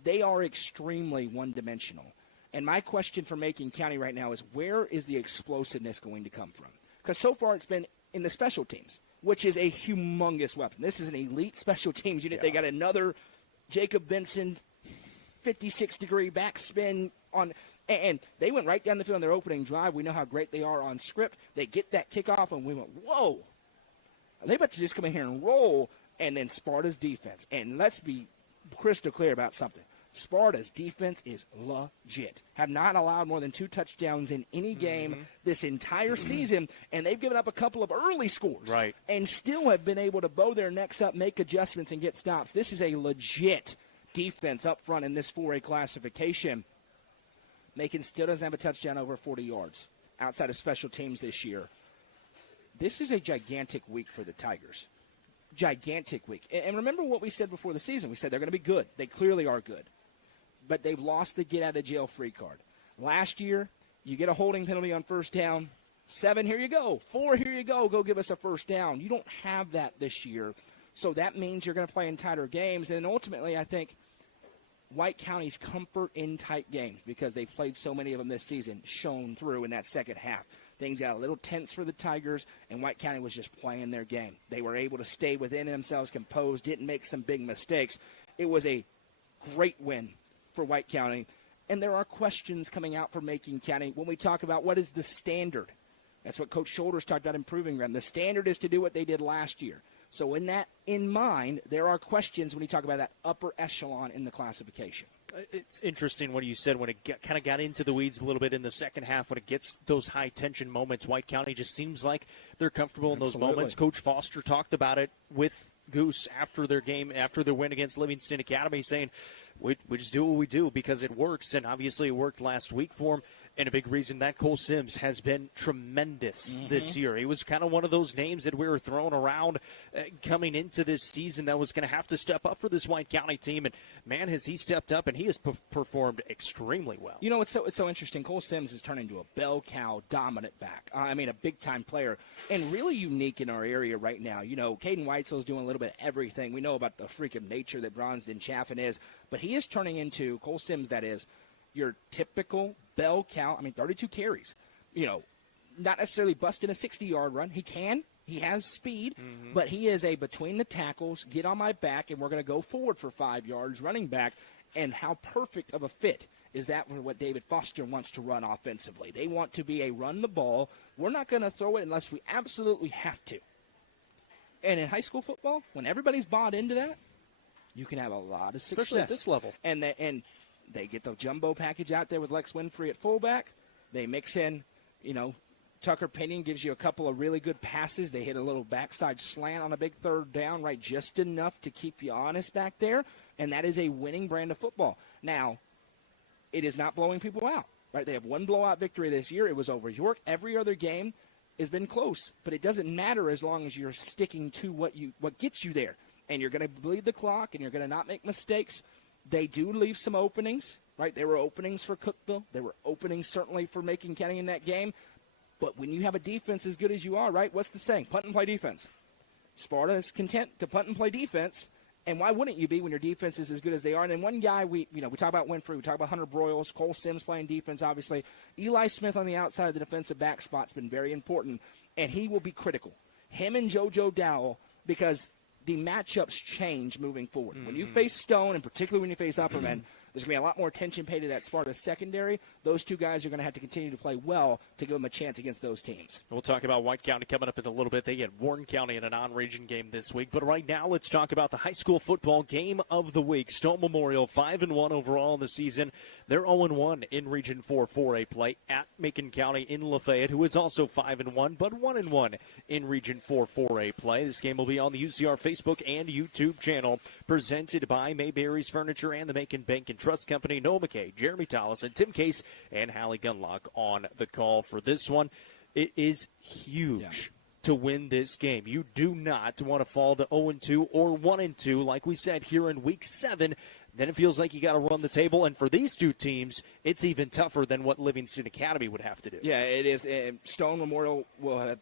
They are extremely one-dimensional. And my question for Macon County right now is, where is the explosiveness going to come from? Because so far it's been in the special teams, which is a humongous weapon. This is an elite special teams unit. Yeah. They got another Jacob Benson 56-degree backspin on. And they went right down the field on their opening drive. We know how great they are on script. They get that kickoff, and we went, whoa. They about to just come in here and roll, and then Sparta's defense. And let's be crystal clear about something. Sparta's defense is legit. Have not allowed more than 2 touchdowns in any game this entire season, and they've given up a couple of early scores. Right. And still have been able to bow their necks up, make adjustments, and get stops. This is a legit defense up front in this 4A classification. Macon still doesn't have a touchdown over 40 yards outside of special teams this year. This is a gigantic week for the Tigers. Gigantic week. And remember what we said before the season. We said they're going to be good. They clearly are good. But they've lost the get-out-of-jail-free card. Last year, you get a holding penalty on first down. 7, here you go. 4, here you go. Go give us a first down. You don't have that this year. So that means you're going to play in tighter games. And ultimately, I think White County's comfort in tight games, because they've played so many of them this season, shone through in that second half. Things got a little tense for the Tigers, and White County was just playing their game. They were able to stay within themselves, composed, didn't make some big mistakes. It was a great win for White County, and there are questions coming out for Macon County when we talk about what is the standard. That's what Coach Shoulders talked about improving them. The standard is to do what they did last year. So in that in mind, there are questions when you talk about that upper echelon in the classification. It's interesting what you said when it kind of got into the weeds a little bit in the second half. When it gets those high-tension moments, White County just seems like they're comfortable in those moments. Coach Foster talked about it with Goose after their game, after their win against Livingston Academy, saying, we just do what we do because it works, and obviously it worked last week for him. And a big reason that Cole Sims has been tremendous this year. He was kind of one of those names that we were throwing around coming into this season that was going to have to step up for this White County team. And, man, has he stepped up, and he has performed extremely well. You know, it's so interesting. Cole Sims has turned into a bell cow dominant back. I mean, a big-time player, and really unique in our area right now. You know, Caden Weitzel's doing a little bit of everything. We know about the freak of nature that Bronzden Chaffin is, but he is turning into, Cole Sims, that is, your typical bell cow. I mean, 32 carries. You know, not necessarily busting a 60-yard run. He can. He has speed, but he is a between the tackles, get on my back, and we're going to go forward for 5 yards running back. And how perfect of a fit is that for what David Foster wants to run offensively? They want to be a run the ball. We're not going to throw it unless we absolutely have to. And in high school football, when everybody's bought into that, you can have a lot of success. Especially at this level. And they get the jumbo package out there with Lex Winfrey at fullback. They mix in, you know, Tucker Pinion gives you a couple of really good passes. They hit a little backside slant on a big third down, right, just enough to keep you honest back there. And that is a winning brand of football. Now, it is not blowing people out, right? They have one blowout victory this year. It was over York. Every other game has been close, but it doesn't matter as long as you're sticking to what gets you there. And you're going to bleed the clock, and you're going to not make mistakes. They do leave some openings, right? There were openings for Cookville. There were openings certainly for Macon County in that game. But when you have a defense as good as you are, right, what's the saying? Punt and play defense. Sparta is content to punt and play defense. And why wouldn't you be when your defense is as good as they are? And then one guy, we talk about Winfrey, we talk about Hunter Broyles, Cole Sims playing defense, obviously. Eli Smith on the outside of the defensive back spot's been very important, and he will be critical. Him and JoJo Dowell, because the matchups change moving forward. When you face Stone, and particularly when you face Upperman, there's going to be a lot more attention paid to that Sparta secondary. Those two guys are going to have to continue to play well to give them a chance against those teams. We'll talk about White County coming up in a little bit. They get Warren County in a non-region game this week. But right now, let's talk about the high school football game of the week. Stone Memorial, 5-1 overall in the season. They're 0-1 in Region 4 4A play at Macon County in Lafayette, who is also 5-1, but 1-1 in Region 4 4A play. This game will be on the UCR Facebook and YouTube channel, presented by Mayberry's Furniture and the Macon Bank and Trust Company. Noah McKay, Jeremy Tollison, Tim Case, and Hallie Gunlock on the call for this one. It is huge to win this game. You do not want to fall to 0-2 or 1-2, like we said here in Week 7. Then it feels like you got to run the table. And for these two teams, it's even tougher than what Livingston Academy would have to do. Yeah, it is. Stone Memorial will have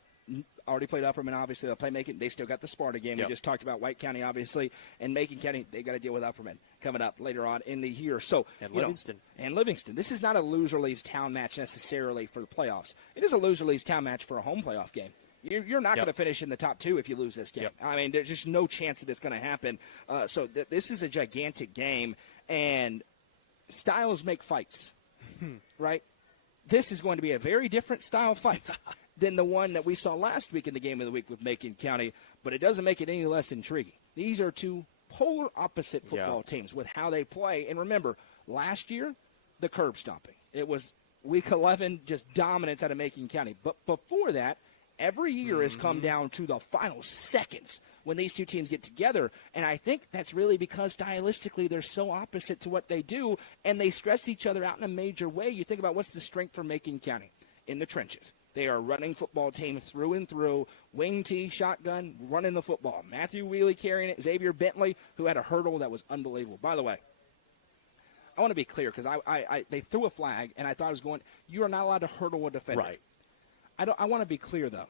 already played Upperman, obviously. They'll play Macon. They still got the Sparta game. We just talked about White County, obviously. And Macon County, they got to deal with Upperman coming up later on in the year. So, and Livingston. And Livingston. This is not a loser leaves town match necessarily for the playoffs. It is a loser leaves town match for a home playoff game. You're not going to finish in the top 2 if you lose this game. I mean, there's just no chance that it's going to happen. So this is a gigantic game. And styles make fights, right? This is going to be a very different style fight than the one that we saw last week in the game of the week with Macon County, but it doesn't make it any less intriguing. These are two polar opposite football teams with how they play. And remember, last year, the curb stomping. It was week 11, just dominance out of Macon County. But before that, every year has come down to the final seconds when these two teams get together. And I think that's really because stylistically they're so opposite to what they do, and they stress each other out in a major way. You think about what's the strength for Macon County in the trenches. They are a running football team through and through. Wing T, shotgun, running the football. Matthew Wheely carrying it. Xavier Bentley, who had a hurdle that was unbelievable. By the way, I want to be clear because they threw a flag, and I thought I was going, you are not allowed to hurdle a defender. Right. I want to be clear, though.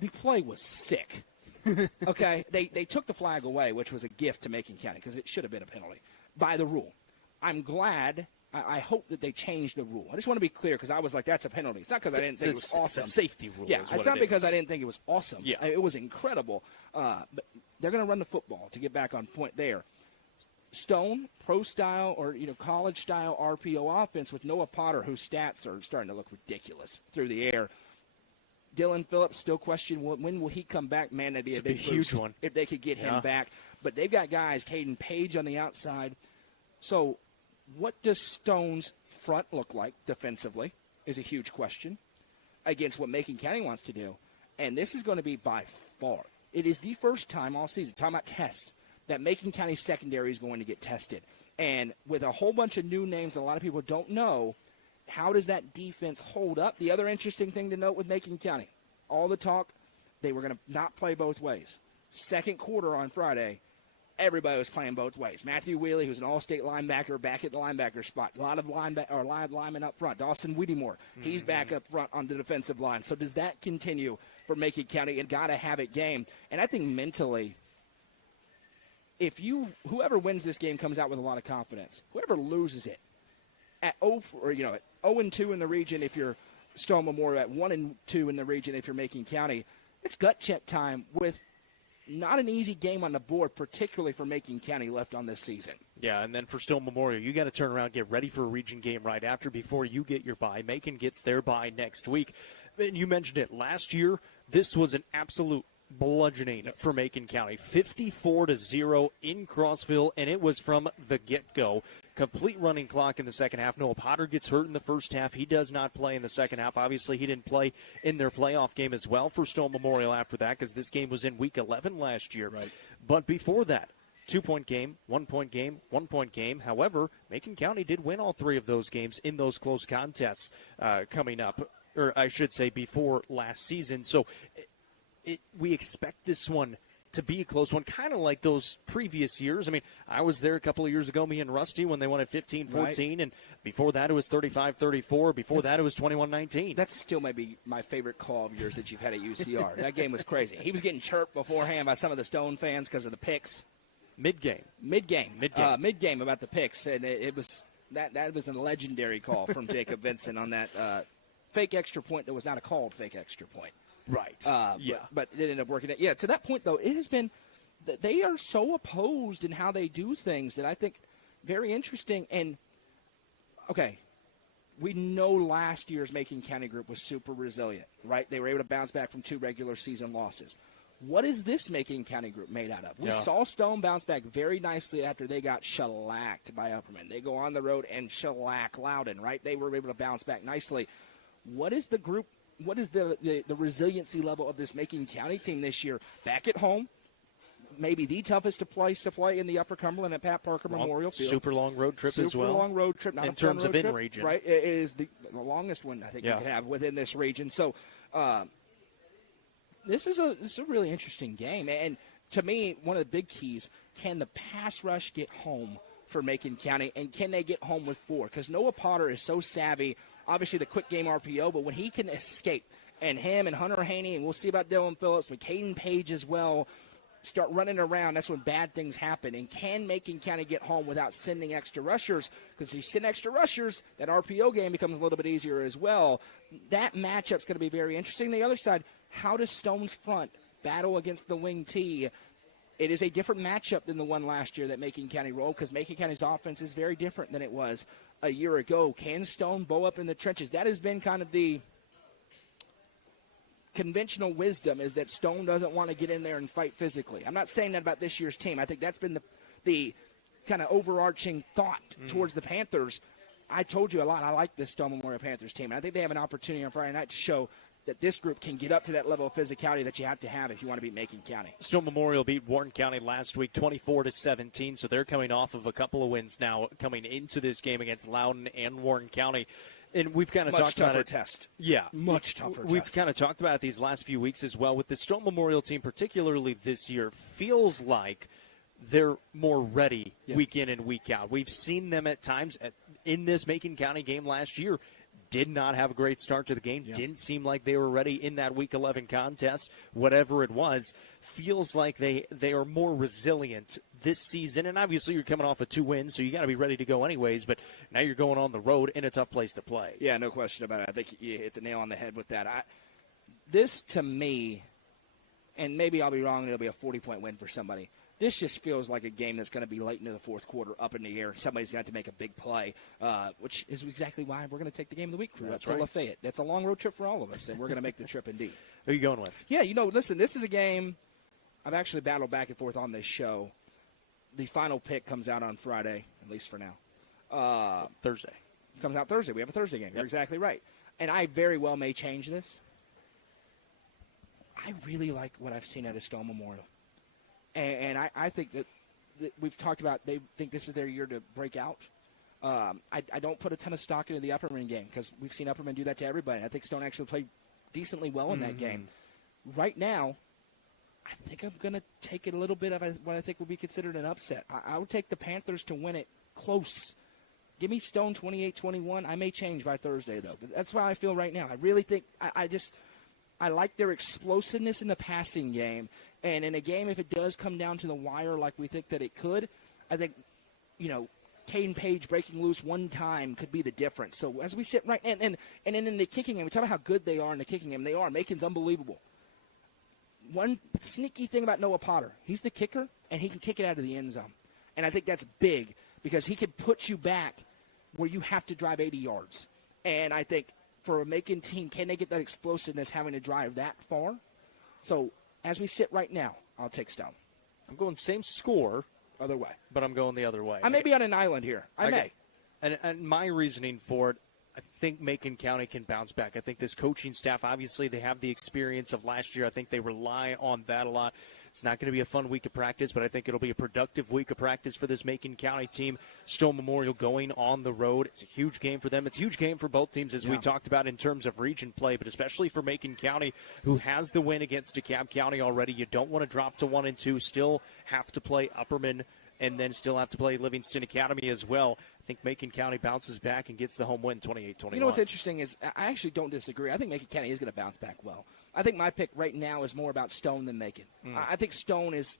The play was sick. Okay? They took the flag away, which was a gift to Macon County because it should have been a penalty by the rule. I'm glad. I hope that they changed the rule. I just want to be clear because I was like, that's a penalty. It's not because I didn't think it was awesome. It's a safety rule. Yeah, it's not because I didn't think it was awesome. Yeah. It was incredible. But they're going to run the football to get back on point there. Stone, pro-style or college-style RPO offense with Noah Potter, whose stats are starting to look ridiculous through the air. Dylan Phillips, still question when will he come back? Man, that'd be a big huge one if they could get him back. But they've got guys, Caden Page on the outside. So what does Stone's front look like defensively is a huge question against what Macon County wants to do. And this is going to be by far, it is the first time all season, talking about test, that Macon County secondary is going to get tested. And with a whole bunch of new names that a lot of people don't know, how does that defense hold up? The other interesting thing to note with Macon County, all the talk, they were going to not play both ways. Second quarter on Friday, everybody was playing both ways. Matthew Wheely, who's an all-state linebacker, back at the linebacker spot. A lot of linemen up front. Dawson Whittemore, he's back up front on the defensive line. So does that continue for Macon County? And got to have it game. And I think mentally, whoever wins this game comes out with a lot of confidence. Whoever loses it at 0-2 in the region, if you're Stone Memorial, at 1-2 in the region, if you're Macon County, it's gut check time with not an easy game on the board, particularly for Macon County left on this season. Yeah, and then for Stone Memorial, you got to turn around, get ready for a region game right after before you get your bye. Macon gets their bye next week. And you mentioned it last year. This was an absolute bludgeoning for Macon County, 54-0 in Cookville, and it was from the get-go. Complete running clock in the second half. Noah Potter gets hurt in the first half. He does not play in the second half. Obviously, he didn't play in their playoff game as well for Stone Memorial after that because this game was in Week 11 last year. Right. But before that, 2-point game, 1-point game, 1-point game. However, Macon County did win all three of those games in those close contests coming up, or I should say before last season. So we expect this one to be a close one, kind of like those previous years. I mean, I was there a couple of years ago, me and Rusty, when they won at 15-14, right. And before that it was 35-34. Before that it was 21-19. That's still maybe my favorite call of yours that you've had at UCR. That game was crazy. He was getting chirped beforehand by some of the Stone fans because of the picks. Mid-game about the picks, and it was that was a legendary call from Jacob Vincent on that fake extra point that was not a called fake extra point. Right. But it ended up working out. Yeah, to that point, though, it has been – they are so opposed in how they do things that I think very interesting. And, okay, we know last year's Macon County group was super resilient, right? They were able to bounce back from 2 regular season losses. What is this Macon County group made out of? We saw Stone bounce back very nicely after they got shellacked by Upperman. They go on the road and shellack Loudon, right? They were able to bounce back nicely. What is the group – what is the resiliency level of this Macon County team this year? Back at home, maybe the toughest place to play in the Upper Cumberland at Pat Parker Memorial Field. Super long road trip as well. Super long road trip, not in a fun terms road of trip, in-region. Right, it is the longest one I think you could have within this region. So this is a really interesting game. And to me, one of the big keys, can the pass rush get home for Macon County, and can they get home with 4? Because Noah Potter is so savvy. Obviously, the quick game RPO, but when he can escape, and him and Hunter Haney, and we'll see about Dylan Phillips, but Caden Page as well, start running around, that's when bad things happen. And can Macon County get home without sending extra rushers? Because if you send extra rushers, that RPO game becomes a little bit easier as well. That matchup's going to be very interesting. The other side, how does Stone's front battle against the wing T? it is a different matchup than the one last year that Macon County rolled, because Macon County's offense is very different than it was a year ago. Can Stone bow up in the trenches? That has been kind of the conventional wisdom, is that Stone doesn't want to get in there and fight physically. I'm not saying that about this year's team. I think that's been the kind of overarching thought towards the Panthers. I told you a lot. I like this Stone Memorial Panthers team, and I think they have an opportunity on Friday night to show that this group can get up to that level of physicality that you have to have if you want to beat Macon County. Stone Memorial beat Warren County last week 24-17, so they're coming off of a couple of wins now coming into this game against Loudoun and Warren County. And we've kind of talked about it. Test. Yeah. Much tougher We've test. kind of talked about it these last few weeks as well. With the Stone Memorial team, particularly this year, feels like they're more ready week in and week out. We've seen them at times in this Macon County game last year. Did not have a great start to the game. Yeah. Didn't seem like they were ready in that Week 11 contest. Whatever it was, feels like they are more resilient this season. And obviously you're coming off of 2 wins, so you got to be ready to go anyways. But now you're going on the road in a tough place to play. Yeah, no question about it. I think you hit the nail on the head with that. This, to me, and maybe I'll be wrong and it'll be a 40-point win for somebody, this just feels like a game that's going to be late into the fourth quarter, up in the air. Somebody's going to have to make a big play, which is exactly why we're going to take the game of the week crew up to Lafayette. That's a long road trip for all of us, and we're going to make the trip indeed. Who are you going with? Yeah, listen, this is a game I've actually battled back and forth on this show. The final pick comes out on Friday, at least for now. Thursday. Comes out Thursday. We have a Thursday game. Yep. You're exactly right. And I very well may change this. I really like what I've seen at a Stone Memorial. And I think that we've talked about they think this is their year to break out. I don't put a ton of stock into the Upperman game because we've seen Upperman do that to everybody. I think Stone actually played decently well in that game. Right now, I think I'm going to take it a little bit of what I think would be considered an upset. I would take the Panthers to win it close. Give me Stone 28-21. I may change by Thursday, though. But that's how I feel right now. I really think I like their explosiveness in the passing game. And in a game, if it does come down to the wire like we think that it could, I think, Caden Page breaking loose one time could be the difference. So as we sit right and then in the kicking game, we talk about how good they are in the kicking game. They are. Macon's unbelievable. One sneaky thing about Noah Potter, he's the kicker, and he can kick it out of the end zone. And I think that's big because he can put you back where you have to drive 80 yards. And I think for a Macon team, can they get that explosiveness having to drive that far? So as we sit right now, I'll take Stone. I'm going same score. Other way. But I'm going the other way. I may be on an island here. I may. And my reasoning for it, I think Macon County can bounce back. I think this coaching staff, obviously, they have the experience of last year. I think they rely on that a lot. It's not going to be a fun week of practice, but I think it'll be a productive week of practice for this Macon County team. Stone Memorial going on the road. It's a huge game for them. It's a huge game for both teams, as we talked about in terms of region play, but especially for Macon County, who has the win against DeKalb County already. You don't want to drop to 1-2, still have to play Upperman, and then still have to play Livingston Academy as well. I think Macon County bounces back and gets the home win 28-21. You know what's interesting is I actually don't disagree. I think Macon County is going to bounce back well. I think my pick right now is more about Stone than Macon. I think Stone is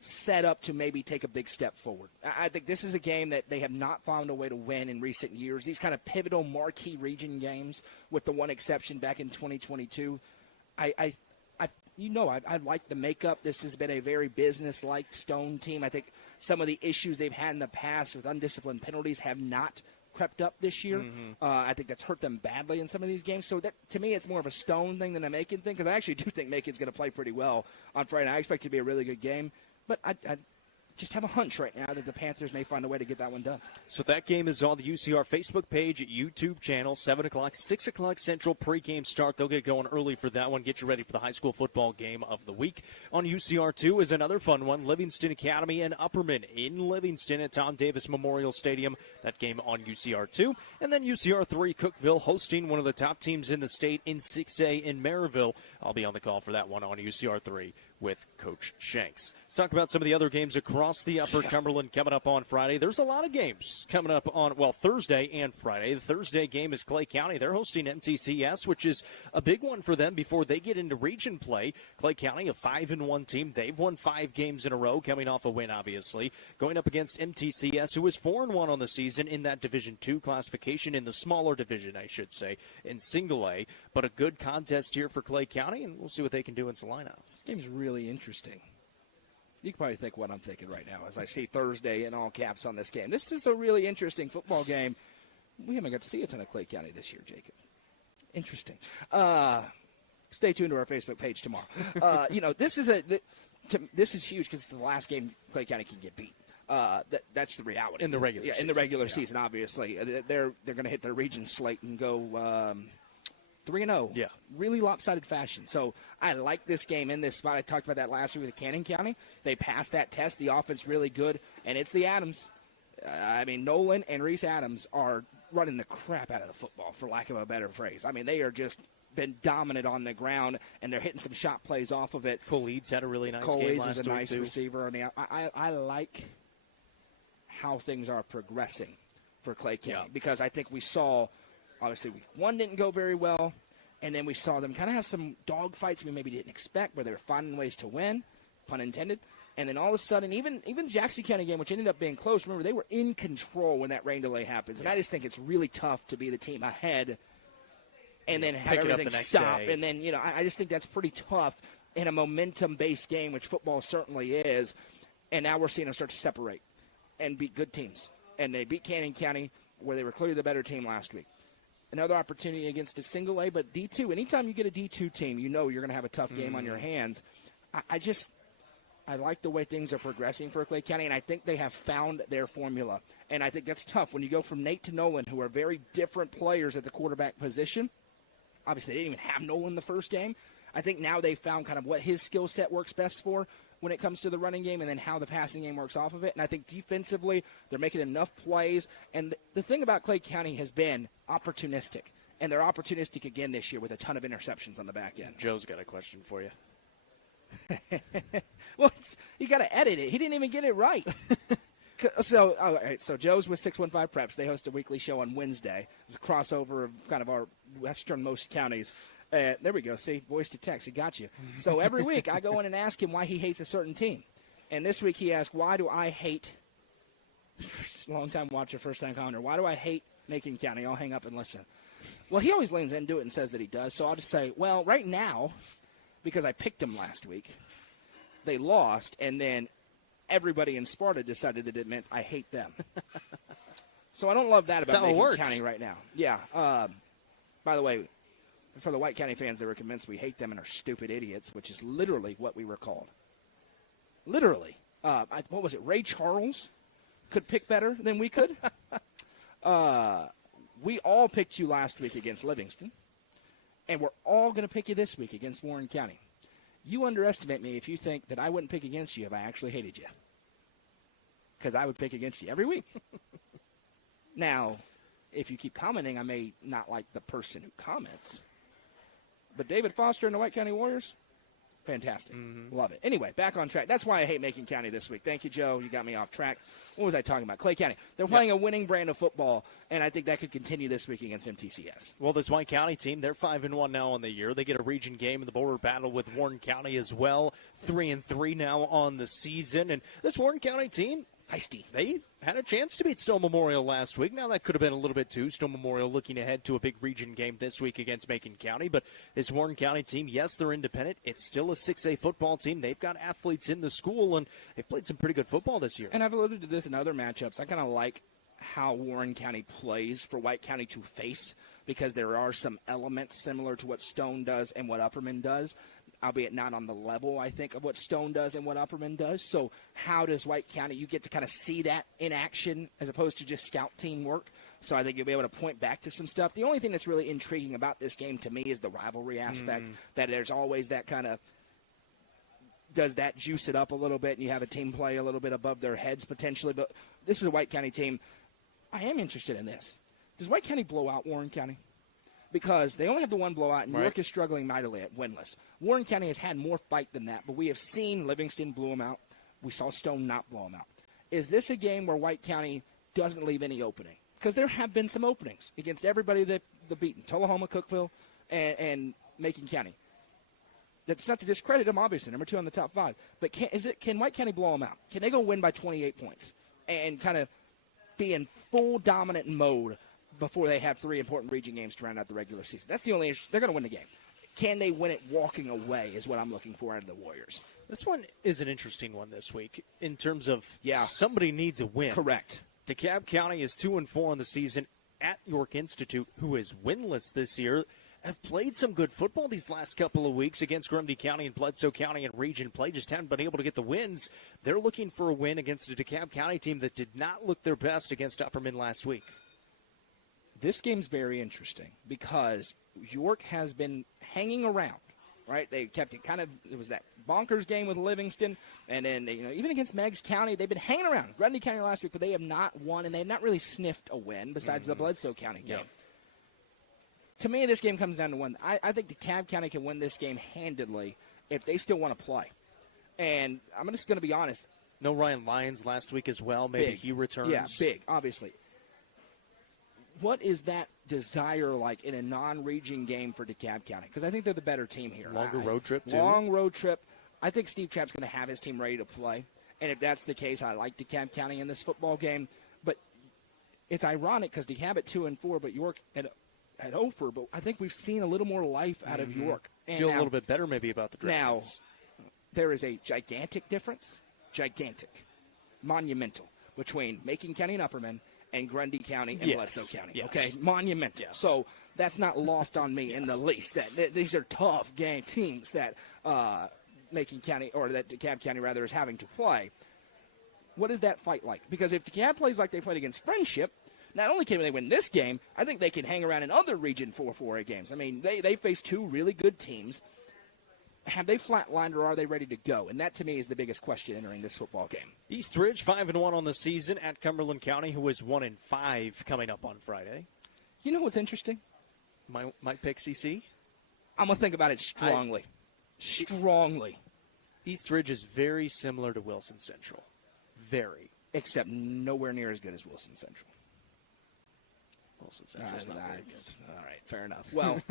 set up to maybe take a big step forward. I think this is a game that they have not found a way to win in recent years. These kind of pivotal marquee region games, with the one exception back in 2022. I like the makeup. This has been a very business-like Stone team. I think some of the issues they've had in the past with undisciplined penalties have not crept up this year. I think that's hurt them badly in some of these games. So that, to me, it's more of a Stone thing than a Macon thing, because I actually do think Macon's going to play pretty well on Friday. I expect it to be a really good game. But I just have a hunch right now that the Panthers may find a way to get that one done. So that game is on the UCR Facebook page, YouTube channel, 7 o'clock, 6 o'clock Central pregame start. They'll get going early for that one. Get you ready for the high school football game of the week. On UCR2 is another fun one, Livingston Academy and Upperman in Livingston at Tom Davis Memorial Stadium. That game on UCR2. And then UCR3, Cookville, hosting one of the top teams in the state in 6A in Maryville. I'll be on the call for that one on UCR3 with Coach Shanks. Let's talk about some of the other games across the Upper Cumberland coming up on Friday. There's a lot of games coming up on, Thursday and Friday. The Thursday game is Clay County. They're hosting MTCS, which is a big one for them before they get into region play. Clay County, a 5-1 team. They've won 5 games in a row, coming off a win, obviously. Going up against MTCS, who is 4-1 on the season in that Division II classification, in the smaller division, I should say, in Single A. But a good contest here for Clay County, and we'll see what they can do in Salina. This game's really interesting. You can probably think what I'm thinking right now as I see Thursday in all caps on this game. This is a really interesting football game. We haven't got to see a ton of Clay County this year, Jacob. Interesting. Stay tuned to our Facebook page tomorrow. This is huge because it's the last game Clay County can get beat. That's the reality in the regular season. In the regular season, obviously, they're going to hit their region slate and go 3-0. Yeah, really lopsided fashion. So I like this game in this spot. I talked about that last week with Cannon County. They passed that test. The offense really good, and it's the Adams. Nolan and Reese Adams are running the crap out of the football, for lack of a better phrase. They are just been dominant on the ground, and they're hitting some shot plays off of it. Cole Leeds had a really nice game last week. last is a nice too. receiver. I like how things are progressing for Clay County because I think we saw, obviously, week 1 didn't go very well, and then we saw them kind of have some dog fights we maybe didn't expect where they were finding ways to win, pun intended. And then all of a sudden, even Jackson County game, which ended up being close, remember, they were in control when that rain delay happens. And I just think it's really tough to be the team ahead and then have everything stop. Day. And then, I just think that's pretty tough in a momentum-based game, which football certainly is. And now we're seeing them start to separate and beat good teams. And they beat Cannon County, where they were clearly the better team last week. Another opportunity against a single A, but D2. Anytime you get a D2 team, you're going to have a tough game on your hands. I like the way things are progressing for Clay County, and I think they have found their formula. And I think that's tough when you go from Nate to Nolan, who are very different players at the quarterback position. Obviously, they didn't even have Nolan the first game. I think now they've found kind of what his skill set works best for when it comes to the running game and then how the passing game works off of it. And I think defensively, they're making enough plays. And the thing about Clay County has been opportunistic. And they're opportunistic again this year with a ton of interceptions on the back end. Joe's got a question for you. Well, you got to edit it. He didn't even get it right. So, all right, so Joe's with 615 Preps. They host a weekly show on Wednesday. It's a crossover of kind of our westernmost counties. There we go. See, voice to text. He got you. So every week I go in and ask him why he hates a certain team. And this week he asked, why do I hate – long-time watcher, first-time commenter. Why do I hate Macon County? I'll hang up and listen. Well, he always leans into it and says that he does. So I'll just say, well, right now, because I picked him last week, they lost, and then everybody in Sparta decided that it meant I hate them. So I don't love that about Macon County right now. Yeah. By the way, for the White County fans that were convinced we hate them and are stupid idiots, which is literally what we were called. Literally. What was it? Ray Charles could pick better than we could. We all picked you last week against Livingston, and we're all going to pick you this week against Warren County. You underestimate me if you think that I wouldn't pick against you if I actually hated you, because I would pick against you every week. Now, if you keep commenting, I may not like the person who comments, but David Foster and the White County Warriors, fantastic. Mm-hmm. Love it. Anyway, back on track. That's why I hate Macon County this week. Thank you, Joe. You got me off track. What was I talking about? Clay County. They're playing a winning brand of football, and I think that could continue this week against MTCS. Well, this White County team, they're 5-1 now on the year. They get a region game in the border battle with Warren County as well. 3-3 now on the season. And this Warren County team, feisty. They had a chance to beat Stone Memorial last week. Now, that could have been a little bit too. Stone Memorial looking ahead to a big region game this week against Macon County. But this Warren County team, yes, they're independent. It's still a 6A football team. They've got athletes in the school, and they've played some pretty good football this year. And I've alluded to this in other matchups. I kind of like how Warren County plays for White County to face, because there are some elements similar to what Stone does and what Upperman does, albeit not on the level, I think, of what Stone does and what Upperman does. So how does White County, you get to kind of see that in action as opposed to just scout team work. So I think you'll be able to point back to some stuff. The only thing that's really intriguing about this game to me is the rivalry aspect, that there's always that kind of, does that juice it up a little bit and you have a team play a little bit above their heads potentially. But this is a White County team. I am interested in this. Does White County blow out Warren County? Because they only have the one blowout, and York is struggling mightily at winless. Warren County has had more fight than that, but we have seen Livingston blow them out. We saw Stone not blow them out. Is this a game where White County doesn't leave any opening? Because there have been some openings against everybody that they've beaten, Tullahoma, Cookville, and Macon County. That's not to discredit them, obviously, number 2 on the top 5. But can White County blow them out? Can they go win by 28 points and kind of be in full dominant mode before they have 3 important region games to round out the regular season? That's the only issue. They're going to win the game. Can they win it walking away is what I'm looking for out of the Warriors. This one is an interesting one this week in terms of Yeah. somebody needs a win. Correct. DeKalb County is 2-4 on the season at York Institute, who is winless this year. Have played some good football these last couple of weeks against Grundy County and Bledsoe County in region play. Just haven't been able to get the wins. They're looking for a win against a DeKalb County team that did not look their best against Upperman last week. This game's very interesting because York has been hanging around, right? They kept it it was that bonkers game with Livingston, and then, even against Meigs County, they've been hanging around. Grundy County last week, but they have not won, and they have not really sniffed a win besides the Bledsoe County game. Yep. To me, this game comes down to one. I think DeKalb County can win this game handedly if they still want to play. And I'm just going to be honest. No Ryan Lyons last week as well. Maybe Big. he returns. Yeah, big, obviously. What is that desire like in a non-region game for DeKalb County? Because I think they're the better team here. Longer road trip, too. Long road trip. I think Steve Trapp's going to have his team ready to play. And if that's the case, I like DeKalb County in this football game. But it's ironic because DeKalb at 2-4, but York at 0-4. But I think we've seen a little more life out of York. And Feel a little bit better maybe about the Dragons. Now, there is a gigantic difference, monumental, between Macon County and Upperman and Grundy County and Bledsoe County. Yes. Okay, monumental. Yes. So that's not lost on me in the least. That these are tough game teams that Macon County, or that DeKalb County rather, is having to play. What is that fight like? Because if DeKalb plays like they played against Friendship, not only can they win this game, I think they can hang around in other Region 4-4A games. I mean, they face two really good teams. Have they flatlined, or are they ready to go? And that, to me, is the biggest question entering this football game. Eastridge 5-1 on the season at Cumberland County, who is 1-5 coming up on Friday. You know what's interesting? Might pick CC. I'm going to think about it strongly. Strongly. Eastridge is very similar to Wilson Central. Very. Except nowhere near as good as Wilson Central. Wilson Central's not very good. All right, fair enough. Well,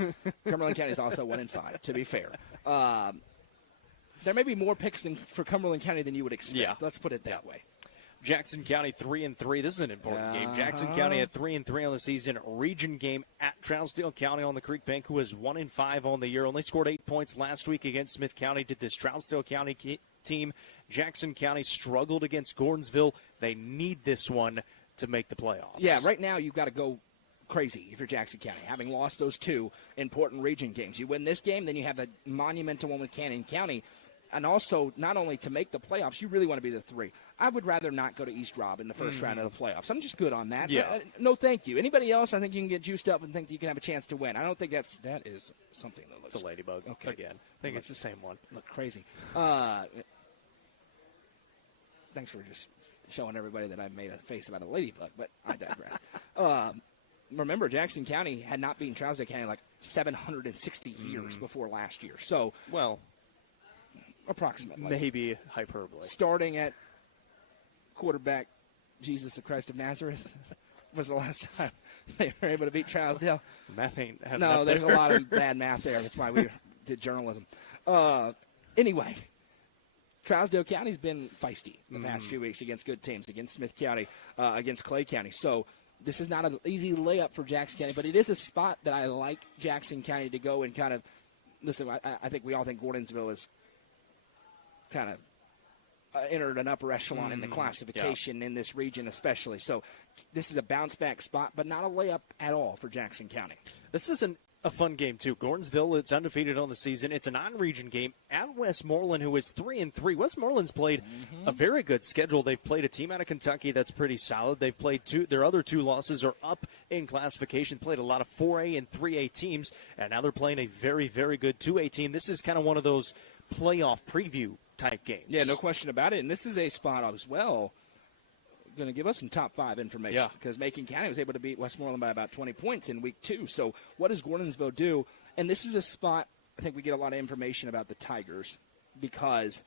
Cumberland County is also 1-5, to be fair. There may be more picks for Cumberland County than you would expect. Yeah. Let's put it that way. Jackson County 3-3. This is an important game. Jackson County at 3-3 on the season. Region game at Trousdale County on the Creek Bank, who is 1-5 on the year. Only scored 8 points last week against Smith County. Did this Trousdale County team. Jackson County struggled against Gordonsville. They need this one to make the playoffs. Yeah, right now you've got to go crazy if you're Jackson County, having lost those two important region games. You win this game, then you have a monumental one with Cannon County. And also, not only to make the playoffs, you really want to be the 3. I would rather not go to East Robb in the first round of the playoffs. I'm just good on that. Yeah. No, thank you. Anybody else, I think you can get juiced up and think that you can have a chance to win. I don't think that is something that looks... It's a ladybug. Okay. Again. I think it's the same one. Look crazy. Thanks for just showing everybody that I made a face about a ladybug, but I digress. Remember, Jackson County had not beaten Trousdale County like 760 years before last year. So, Well, approximately. maybe hyperbole. Starting at quarterback Jesus the Christ of Nazareth was the last time they were able to beat Trousdale. Math ain't had No, enough there's there. a lot of bad math there. That's why we did journalism. Anyway, Trousdale County's been feisty the past few weeks against good teams, against Smith County, against Clay County. So this is not an easy layup for Jackson County, but it is a spot that I like Jackson County to go and kind of – listen, I think we all think Gordonsville is kind of entered an upper echelon in the classification in this region especially. So this is a bounce-back spot, but not a layup at all for Jackson County. This isn't a fun game, too. Gordonsville, it's undefeated on the season. It's a non-region game at Westmoreland, who is 3-3. Westmoreland's played a very good schedule. They've played a team out of Kentucky that's pretty solid. They've played their other two losses are up in classification, played a lot of 4A and 3A teams, and now they're playing a very, very good 2A team. This is kind of one of those playoff preview type games. Yeah, no question about it. And this is a spot as well going to give us some top 5 information because Macon County was able to beat Westmoreland by about 20 points in week 2. So what does Gordonsville do? And this is a spot I think we get a lot of information about the Tigers because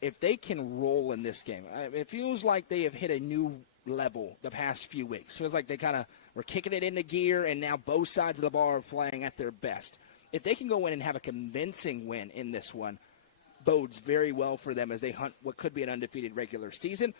if they can roll in this game, it feels like they have hit a new level the past few weeks. It feels like they kind of were kicking it into gear, and now both sides of the ball are playing at their best. If they can go in and have a convincing win in this one, bodes very well for them as they hunt what could be an undefeated regular season.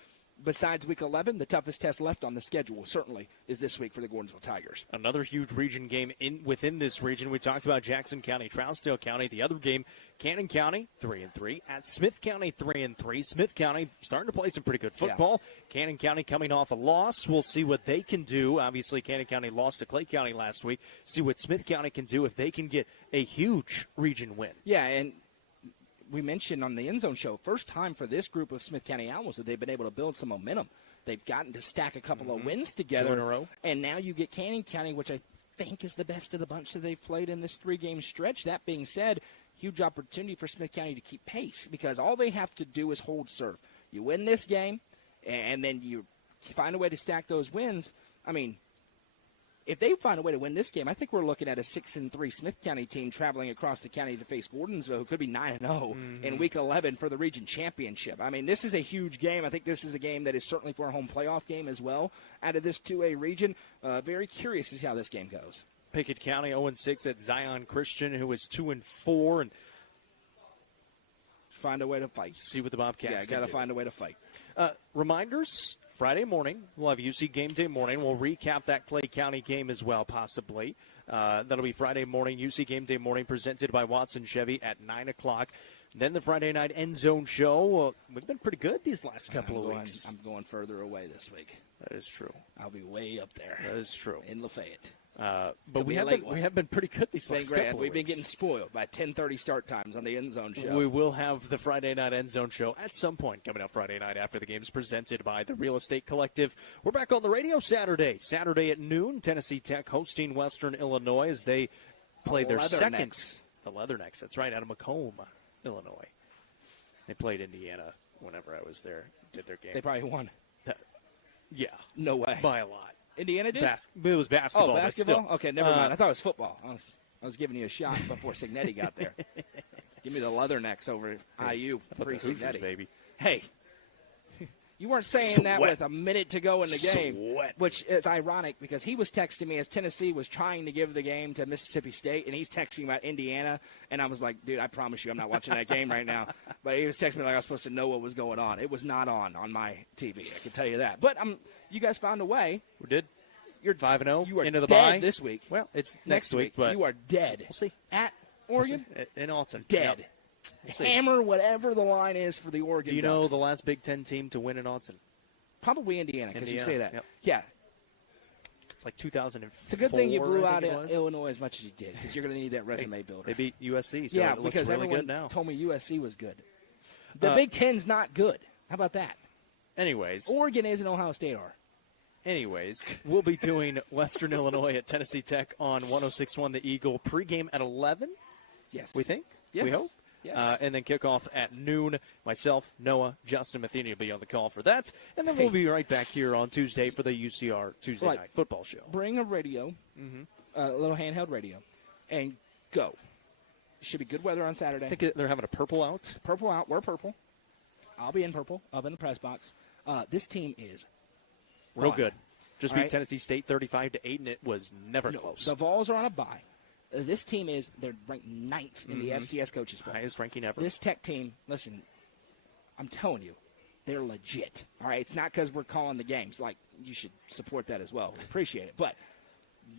besides Week 11, the toughest test left on the schedule certainly is this week for the Gordonsville Tigers. Another huge region game within this region. We talked about Jackson County, Trousdale County. The other game, Cannon County, 3-3. At Smith County, 3-3. Smith County starting to play some pretty good football. Yeah. Cannon County coming off a loss. We'll see what they can do. Obviously, Cannon County lost to Clay County last week. See what Smith County can do if they can get a huge region win. Yeah, and we mentioned on the End Zone show, first time for this group of Smith County Owls that they've been able to build some momentum. They've gotten to stack a couple of wins together. 2 in a row. And now you get Cannon County, which I think is the best of the bunch that they've played in this 3-game stretch. That being said, huge opportunity for Smith County to keep pace because all they have to do is hold serve. You win this game, and then you find a way to stack those wins. I mean, if they find a way to win this game, I think we're looking at a 6-3 Smith County team traveling across the county to face Gordonsville, who could be 9-0 in Week 11 for the region championship. I mean, this is a huge game. I think this is a game that is certainly for a home playoff game as well out of this 2A region. Very curious to see how this game goes. Pickett County 0-6 at Zion Christian, who is 2-4, and find a way to fight. See what the Bobcats got to find a way to fight. Reminders. Friday morning, we'll have UC Game Day morning. We'll recap that Clay County game as well, possibly. That'll be Friday morning, UC Game Day morning, presented by Watson Chevy at 9 o'clock. Then the Friday night End Zone show. We've been pretty good these last couple of weeks. I'm going further away this week. That is true. I'll be way up there. That is true. In Lafayette. But we have been pretty good these last couple of weeks. We've been getting spoiled by 10:30 start times on the End Zone show. We will have the Friday night End Zone show at some point coming up Friday night after the game's presented by the Real Estate Collective. We're back on the radio Saturday at noon. Tennessee Tech hosting Western Illinois as they play their second. The Leathernecks. That's right, out of Macomb, Illinois. They played Indiana whenever I was there. Did their game. They probably won. Yeah. No way. By a lot. Indiana did? It was basketball. Oh, basketball? Okay, never mind. I thought it was football. I was giving you a shot before Signetti got there. Give me the Leathernecks over IU pre-Signetti. Baby. Hey, you weren't saying that with a minute to go in the game, which is ironic because he was texting me as Tennessee was trying to give the game to Mississippi State, and he's texting about Indiana, and I was like, dude, I promise you I'm not watching that game right now. But he was texting me like I was supposed to know what was going on. It was not on my TV, I can tell you that. But you guys found a way. We did. You're 5-0. You are into the dead bye this week. Well, it's next week. But you are dead. We'll see. At Oregon? In Alton. Dead. Yep. We'll Hammer whatever the line is for the Oregon Do you know Ducks. the last Big Ten team to win in Alton? Probably Indiana, because you say that. Yep. Yeah. It's like 2004. It's a good thing you blew out Illinois as much as you did, because you're going to need that resume builder. They beat USC, so it looks because really everyone good now. told me USC was good. The Big Ten's not good. How about that? Anyways. Oregon is and Ohio State are. Anyways, we'll be doing Western Illinois at Tennessee Tech on 106.1 The Eagle pregame at 11. Yes. We think? Yes. We hope. Yes. And then kickoff at noon. Myself, Noah, Justin Matheny will be on the call for that. And then we'll be right back here on Tuesday for the UCR Tuesday night football show. Bring a radio, a little handheld radio, and go. Should be good weather on Saturday. I think they're having a purple out. Purple out. We're purple. I'll be in purple up in the press box. This team is real good. Just beat right. Tennessee State 35-8, and it was never close. The Vols are on a bye. This team they're ranked 9th in the FCS coaches poll. Highest ranking ever. This Tech team, listen, I'm telling you, they're legit. All right, it's not because we're calling the games. Like, you should support that as well. We appreciate it. But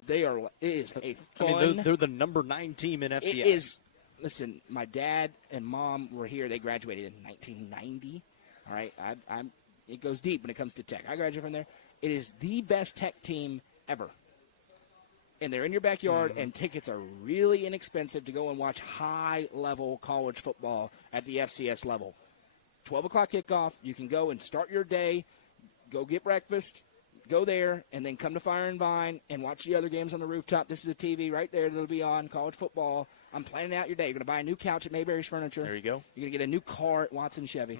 it is a fun. I mean, they're the number 9 team in FCS. It is. Listen, my dad and mom were here. They graduated in 1990. All right, it goes deep when it comes to Tech. I graduated from there. It is the best Tech team ever. And they're in your backyard, and tickets are really inexpensive to go and watch high-level college football at the FCS level. 12 o'clock kickoff. You can go and start your day, go get breakfast, go there, and then come to Fire and Vine and watch the other games on the rooftop. This is a TV right there that'll be on college football. I'm planning out your day. You're going to buy a new couch at Mayberry's Furniture. There you go. You're going to get a new car at Watson Chevy.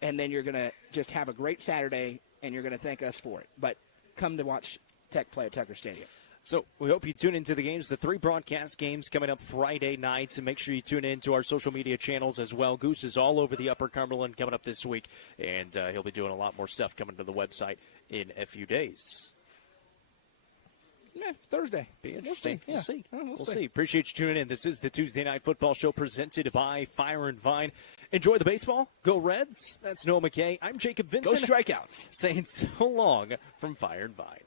And then you're going to just have a great Saturday, and you're going to thank us for it. But come to watch Tech play at Tucker Stadium. So we hope you tune into the games. The 3 broadcast games coming up Friday nights. And make sure you tune in to our social media channels as well. Goose is all over the Upper Cumberland coming up this week. And he'll be doing a lot more stuff coming to the website in a few days. Thursday. Be interesting. We'll see. We'll see. Appreciate you tuning in. This is the Tuesday Night Football Show presented by Fire and Vine. Enjoy the baseball. Go Reds. That's Noah McKay. I'm Jacob Vincent. Go Strikeouts. Saying so long from Fire and Vine.